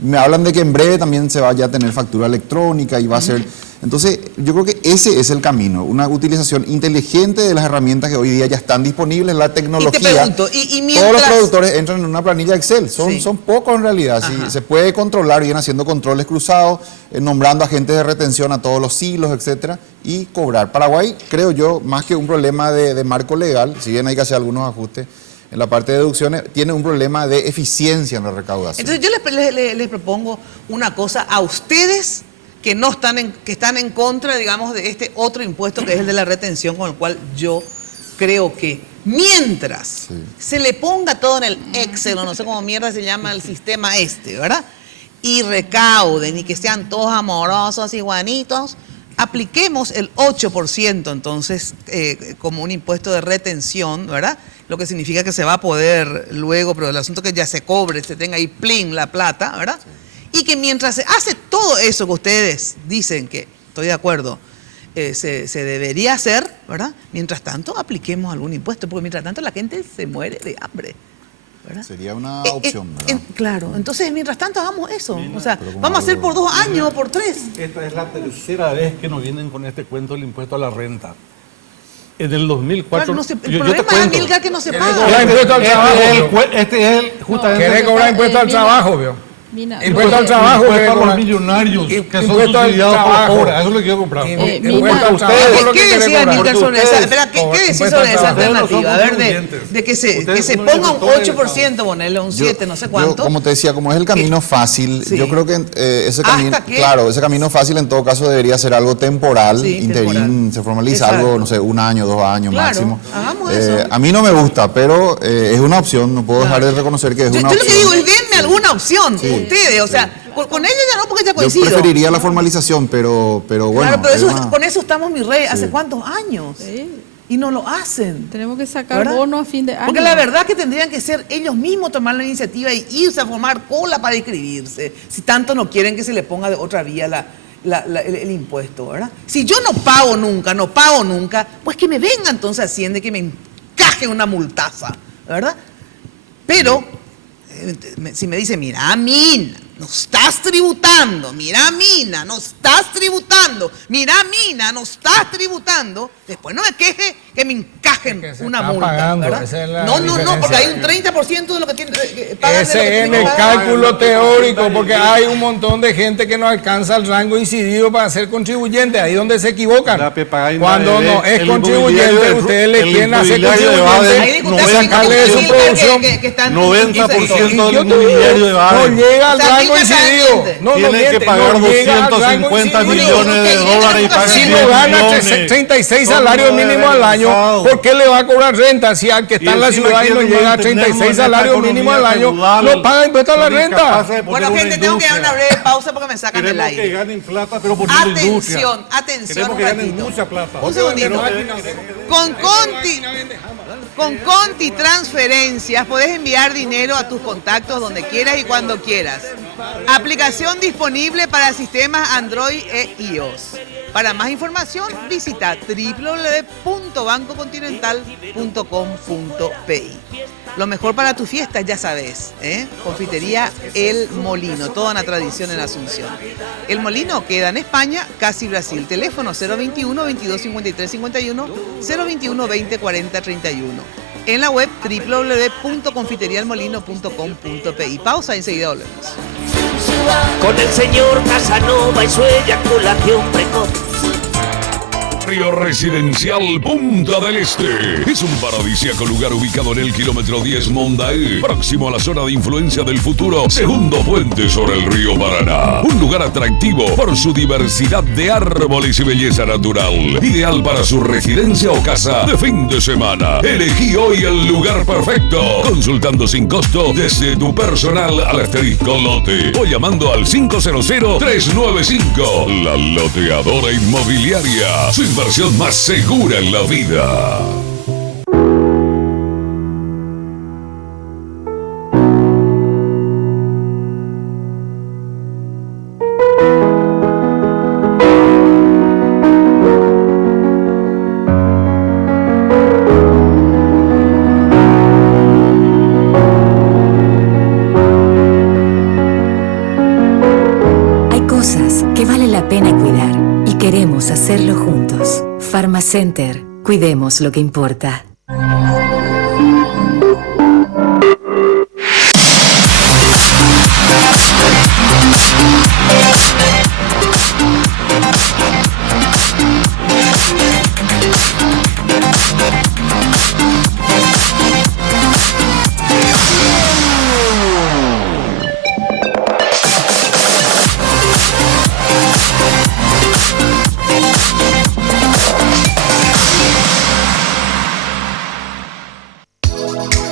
Me hablan de que en breve también se vaya a tener factura electrónica y va a ser... Entonces, yo creo que ese es el camino, una utilización inteligente de las herramientas que hoy día ya están disponibles, la tecnología. Y te pregunto, mientras... Todos los productores entran en una planilla Excel, son pocos en realidad. Sí, se puede controlar, vienen haciendo controles cruzados, nombrando agentes de retención a todos los silos, etcétera, y cobrar. Paraguay, creo yo, más que un problema de marco legal, si bien hay que hacer algunos ajustes en la parte de deducciones, tiene un problema de eficiencia en la recaudación. Entonces yo les propongo una cosa a ustedes que no están que están en contra, digamos, de este otro impuesto que es el de la retención, con el cual yo creo que mientras se le ponga todo en el Excel, o no sé cómo mierda se llama el sistema ¿verdad? Y recauden y que sean todos amorosos y guanitos, apliquemos el 8% entonces como un impuesto de retención, ¿verdad? Lo que significa que se va a poder luego, pero el asunto que ya se cobre, se tenga ahí plin la plata, ¿verdad? Y que mientras se hace todo eso que ustedes dicen que, estoy de acuerdo, se debería hacer, ¿verdad? Mientras tanto, apliquemos algún impuesto, porque mientras tanto la gente se muere de hambre, ¿verdad? Sería una opción, ¿verdad? Claro, entonces mientras tanto hagamos eso. O sea, vamos a hacer por 2 años o por 3. Esta es la tercera vez que nos vienen con este cuento del impuesto a la renta. En el 2004... Claro, el problema es, Amílcar, que no se paga. Este es justamente... Quiere cobrar impuesto al trabajo, ¿vio? Impuesto al trabajo, impuesto a los millonarios que son subsidiados por hora. Eso es lo que quiero comprar. ¿Qué decía Amílcar sobre esa? Espera, ¿qué decís sobre esa alternativa? A ver, de que se ponga un 8%, ponerle un 7, no sé cuánto. Yo, como te decía, como es el camino fácil, yo creo que ese camino, claro, ese camino fácil en todo caso debería ser algo temporal, interín, se formaliza algo, no sé, 1 año, 2 años máximo. Hagamos eso. A mí no me gusta, pero es una opción, no puedo dejar de reconocer que es una opción. Yo lo que digo es, denme alguna opción. ustedes, o sea, con ella ya no, porque ya coincido. Yo preferiría la formalización, pero bueno. Claro, pero con eso estamos, mi rey, ¿hace cuántos años? Sí. Y no lo hacen. Tenemos que sacar ¿verdad? bono a fin de año. Porque la verdad que tendrían que ser ellos mismos tomar la iniciativa y irse a formar cola para inscribirse, si tanto no quieren que se le ponga de otra vía el impuesto, ¿verdad? Si yo no pago nunca, pues que me venga entonces Hacienda y que me encaje una multaza, ¿verdad? Pero, si me dice, mira, Mina, no estás tributando, mira, Mina, no estás tributando, mira, Mina, no estás tributando, después no me queje que me encajen una multa, pagando, ¿verdad? No, porque hay un 30% de lo que tiene pagan. Ese es el cálculo teórico, porque hay un montón de gente que no alcanza el rango incidido para ser contribuyente, ahí donde se equivocan. Cuando no es contribuyente, ustedes le quieren hacer contribuyente, no sacarle de su producción. 90% del inmobiliario de Baden no llega al rango incidido. Tiene que pagar 250 millones de dólares y pagan si no gana 36 salarios mínimos al año, ¿por qué le va a cobrar renta? Si al que está en la ciudad y no llega a 36 salarios mínimos al año, no paga impuesto a la renta. Bueno, gente, tengo que dar una breve pausa porque me sacan del aire. Queremos que ganen plata, pero por industria. Atención, queremos que ganen mucha plata. Un segundito. Con Conti Transferencias podés enviar dinero a tus contactos donde quieras y cuando quieras. Aplicación disponible para sistemas Android e iOS. Para más información, visita www.bancocontinental.com.pi. Lo mejor para tus fiestas, ya sabes, Confitería El Molino, toda una tradición en Asunción. El Molino queda en España, casi Brasil. Teléfono 021 22 53 51, 021 20 40 31. En la web www.confiterialmolino.com.pi. Pausa y enseguida volvemos. Con el señor Casanova y su eyaculación precoz. Barrio Residencial Punta del Este. Es un paradisíaco lugar ubicado en el kilómetro 10 Mondaé, próximo a la zona de influencia del futuro segundo puente sobre el río Paraná. Un lugar atractivo por su diversidad de árboles y belleza natural. Ideal para su residencia o casa de fin de semana. Elegí hoy el lugar perfecto, consultando sin costo desde tu personal al asterisco lote o llamando al 500-395. La Loteadora Inmobiliaria. Su inversión más segura en la vida. Hay cosas que vale la pena cuidar y queremos hacerlo juntos. Pharmacenter, cuidemos lo que importa.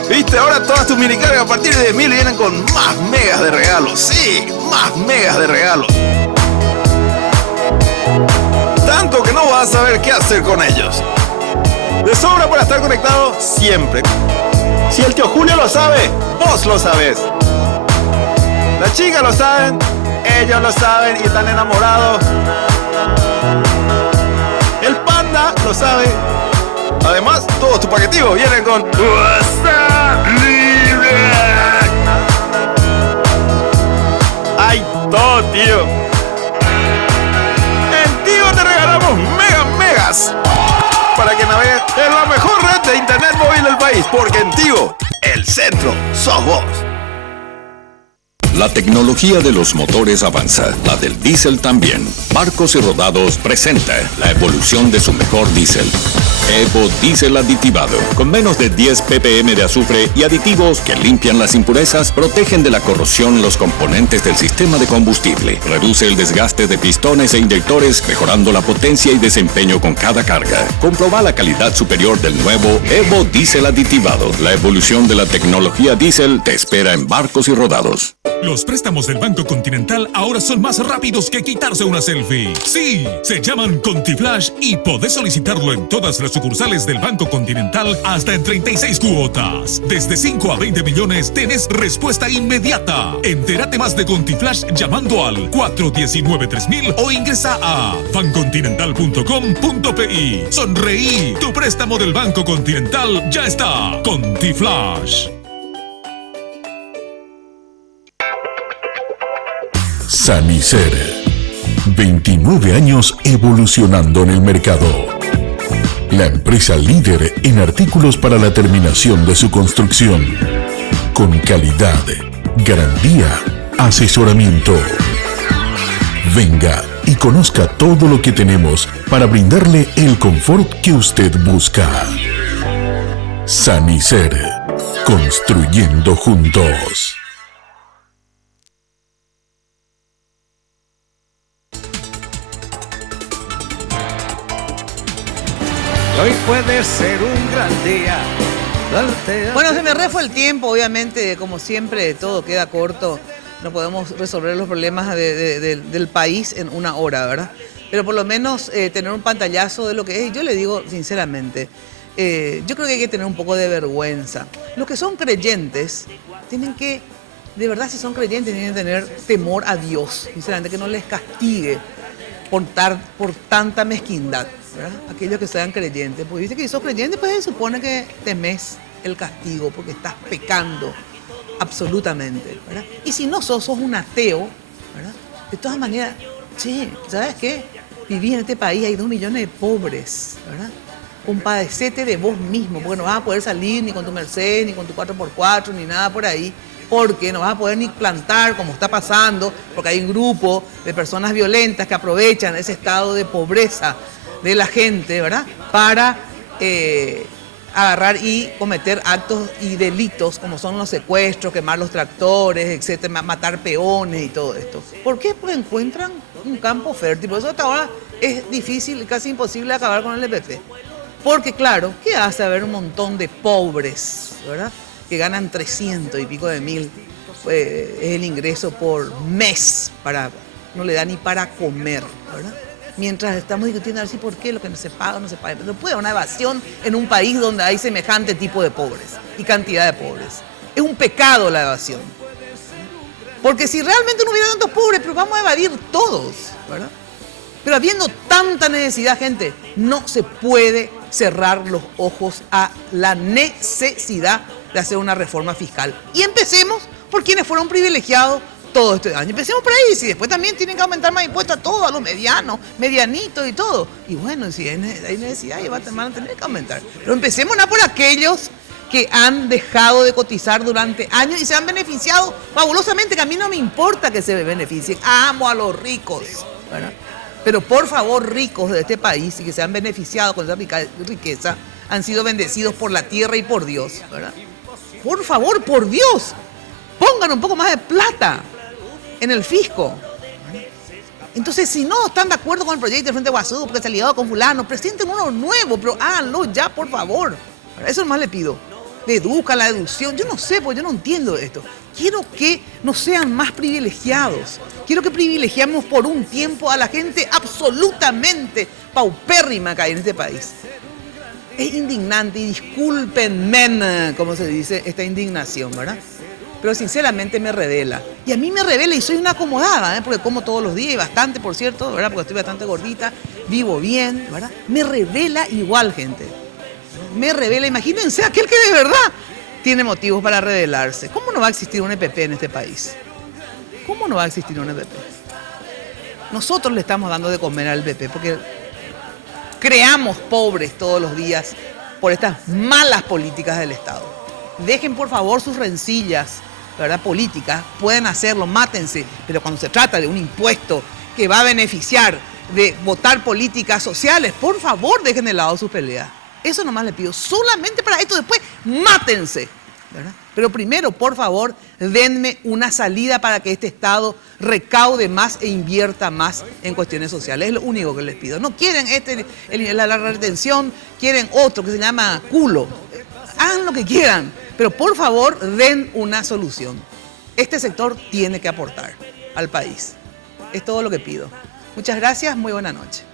¿Viste? Ahora todas tus minicargas a partir de 1000 vienen con más megas de regalos. Sí, más megas de regalos. Tanto que no vas a saber qué hacer con ellos. De sobra para estar conectado siempre. Si el tío Julio lo sabe, vos lo sabés. Las chicas lo saben, ellos lo saben y están enamorados. El panda lo sabe. Además, todos tus paquetivos vienen con WhatsApp libre. ¡Ay, todo, tío! En Tigo te regalamos megas para que navegues en la mejor red de internet móvil del país, porque en Tigo, el centro sos vos. La tecnología de los motores avanza, la del diésel también. Barcos y Rodados presenta la evolución de su mejor diésel. Evo Diesel aditivado, con menos de 10 ppm de azufre y aditivos que limpian las impurezas, protegen de la corrosión los componentes del sistema de combustible, reduce el desgaste de pistones e inyectores, mejorando la potencia y desempeño con cada carga. Comproba la calidad superior del nuevo Evo Diesel aditivado. La evolución de la tecnología diésel te espera en Barcos y Rodados. Los préstamos del Banco Continental ahora son más rápidos que quitarse una selfie. Sí, se llaman ContiFlash y podés solicitarlo en todas las sucursales del Banco Continental hasta en 36 cuotas. Desde 5 a 20 millones tenés respuesta inmediata. Entérate más de ContiFlash llamando al 419-3000 o ingresa a bancontinental.com.pi. Sonreí, tu préstamo del Banco Continental ya está. ContiFlash. Sanicer. 29 años evolucionando en el mercado. La empresa líder en artículos para la terminación de su construcción. Con calidad, garantía, asesoramiento. Venga y conozca todo lo que tenemos para brindarle el confort que usted busca. Sanicer. Construyendo juntos. Hoy puede ser un gran día. Bueno, se me refue el tiempo, obviamente, como siempre, todo queda corto. No podemos resolver los problemas del país en una hora, ¿verdad? Pero por lo menos tener un pantallazo de lo que es. Yo le digo sinceramente, yo creo que hay que tener un poco de vergüenza. Los que son creyentes tienen que, de verdad, si son creyentes, tienen que tener temor a Dios. Sinceramente, que no les castigue por tanta mezquindad, ¿verdad? Aquellos que sean creyentes, porque dice que si sos creyente, pues se supone que temes el castigo, porque estás pecando absolutamente, ¿verdad? Y si no sos un ateo, ¿verdad? De todas maneras, che, ¿sabes qué? Vivís en este país, hay 2 millones de pobres, ¿verdad? Compadecete de vos mismo, porque no vas a poder salir ni con tu Mercedes, ni con tu 4x4, ni nada por ahí, porque no vas a poder ni plantar como está pasando, porque hay un grupo de personas violentas que aprovechan ese estado de pobreza de la gente, ¿verdad? Para agarrar y cometer actos y delitos como son los secuestros, quemar los tractores, etcétera, matar peones y todo esto. ¿Por qué? Porque encuentran un campo fértil. Por eso hasta ahora es difícil, casi imposible acabar con el EPP. Porque claro, ¿qué hace haber un montón de pobres, ¿verdad? Que ganan 300 y pico de mil, es el ingreso por mes, no le da ni para comer, ¿verdad? Mientras estamos discutiendo a ver si por qué lo que no se paga, no se paga. Pero no puede haber una evasión en un país donde hay semejante tipo de pobres y cantidad de pobres. Es un pecado la evasión. Porque si realmente no hubiera tantos pobres, pero vamos a evadir todos, ¿verdad? Pero habiendo tanta necesidad, gente, no se puede cerrar los ojos a la necesidad de hacer una reforma fiscal. Y empecemos por quienes fueron privilegiados todo este año. Empecemos por ahí, si después también tienen que aumentar más impuestos a todos, a los medianos, medianitos y todo. Y bueno, si hay necesidad, van a tener que aumentar. Pero empecemos por aquellos que han dejado de cotizar durante años y se han beneficiado fabulosamente, que a mí no me importa que se beneficien. Amo a los ricos, ¿verdad? Pero por favor, ricos de este país y que se han beneficiado con esa riqueza, han sido bendecidos por la tierra y por Dios, ¿verdad? Por favor, por Dios, pongan un poco más de plata en el fisco. Entonces, si no están de acuerdo con el proyecto de Frente Guasudo porque se ha ligado con fulano, presenten uno nuevo, pero háganlo ya, por favor. Eso nomás le pido. Deduzcan la deducción. Yo no sé, porque yo no entiendo esto. Quiero que no sean más privilegiados. Quiero que privilegiamos por un tiempo a la gente absolutamente paupérrima que hay en este país. Es indignante y discúlpenme, como se dice, esta indignación, ¿verdad? Pero sinceramente me revela. Y a mí me revela y soy una acomodada, porque como todos los días y bastante, por cierto, ¿verdad? Porque estoy bastante gordita, vivo bien, ¿verdad? Me revela igual, gente. Me revela, imagínense, aquel que de verdad tiene motivos para rebelarse. ¿Cómo no va a existir un EPP en este país? ¿Cómo no va a existir un EPP? Nosotros le estamos dando de comer al EPP porque creamos pobres todos los días por estas malas políticas del Estado. Dejen por favor sus rencillas, ¿verdad? Políticas, pueden hacerlo, mátense, pero cuando se trata de un impuesto que va a beneficiar de votar políticas sociales, por favor dejen de lado sus peleas. Eso nomás le pido, solamente para esto, después mátense, ¿verdad? Pero primero, por favor, denme una salida para que este Estado recaude más e invierta más en cuestiones sociales. Es lo único que les pido. No quieren la retención, quieren otro que se llama culo. Hagan lo que quieran, pero por favor, den una solución. Este sector tiene que aportar al país. Es todo lo que pido. Muchas gracias, muy buena noche.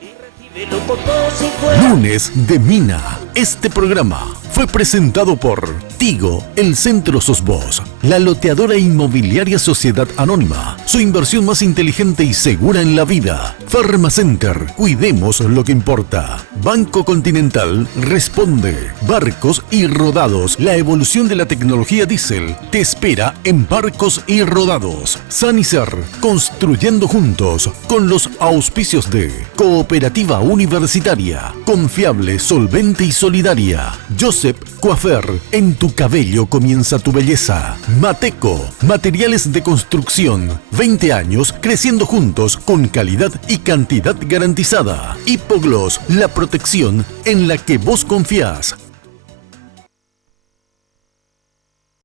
Lunes de Mina. Este programa fue presentado por Tigo, el Centro Sos Vos, la loteadora inmobiliaria Sociedad Anónima, su inversión más inteligente y segura en la vida. Farmacenter, cuidemos lo que importa. Banco Continental responde. Barcos y Rodados, la evolución de la tecnología diésel te espera en Barcos y Rodados. Sanicer, construyendo juntos con los auspicios de Cooperativa Universitaria, confiable, solvente y solidaria. Joseph Coafer, en tu cabello comienza tu belleza. Mateco, materiales de construcción, 20 años creciendo juntos con calidad y cantidad garantizada. Hipogloss, la protección en la que vos confías.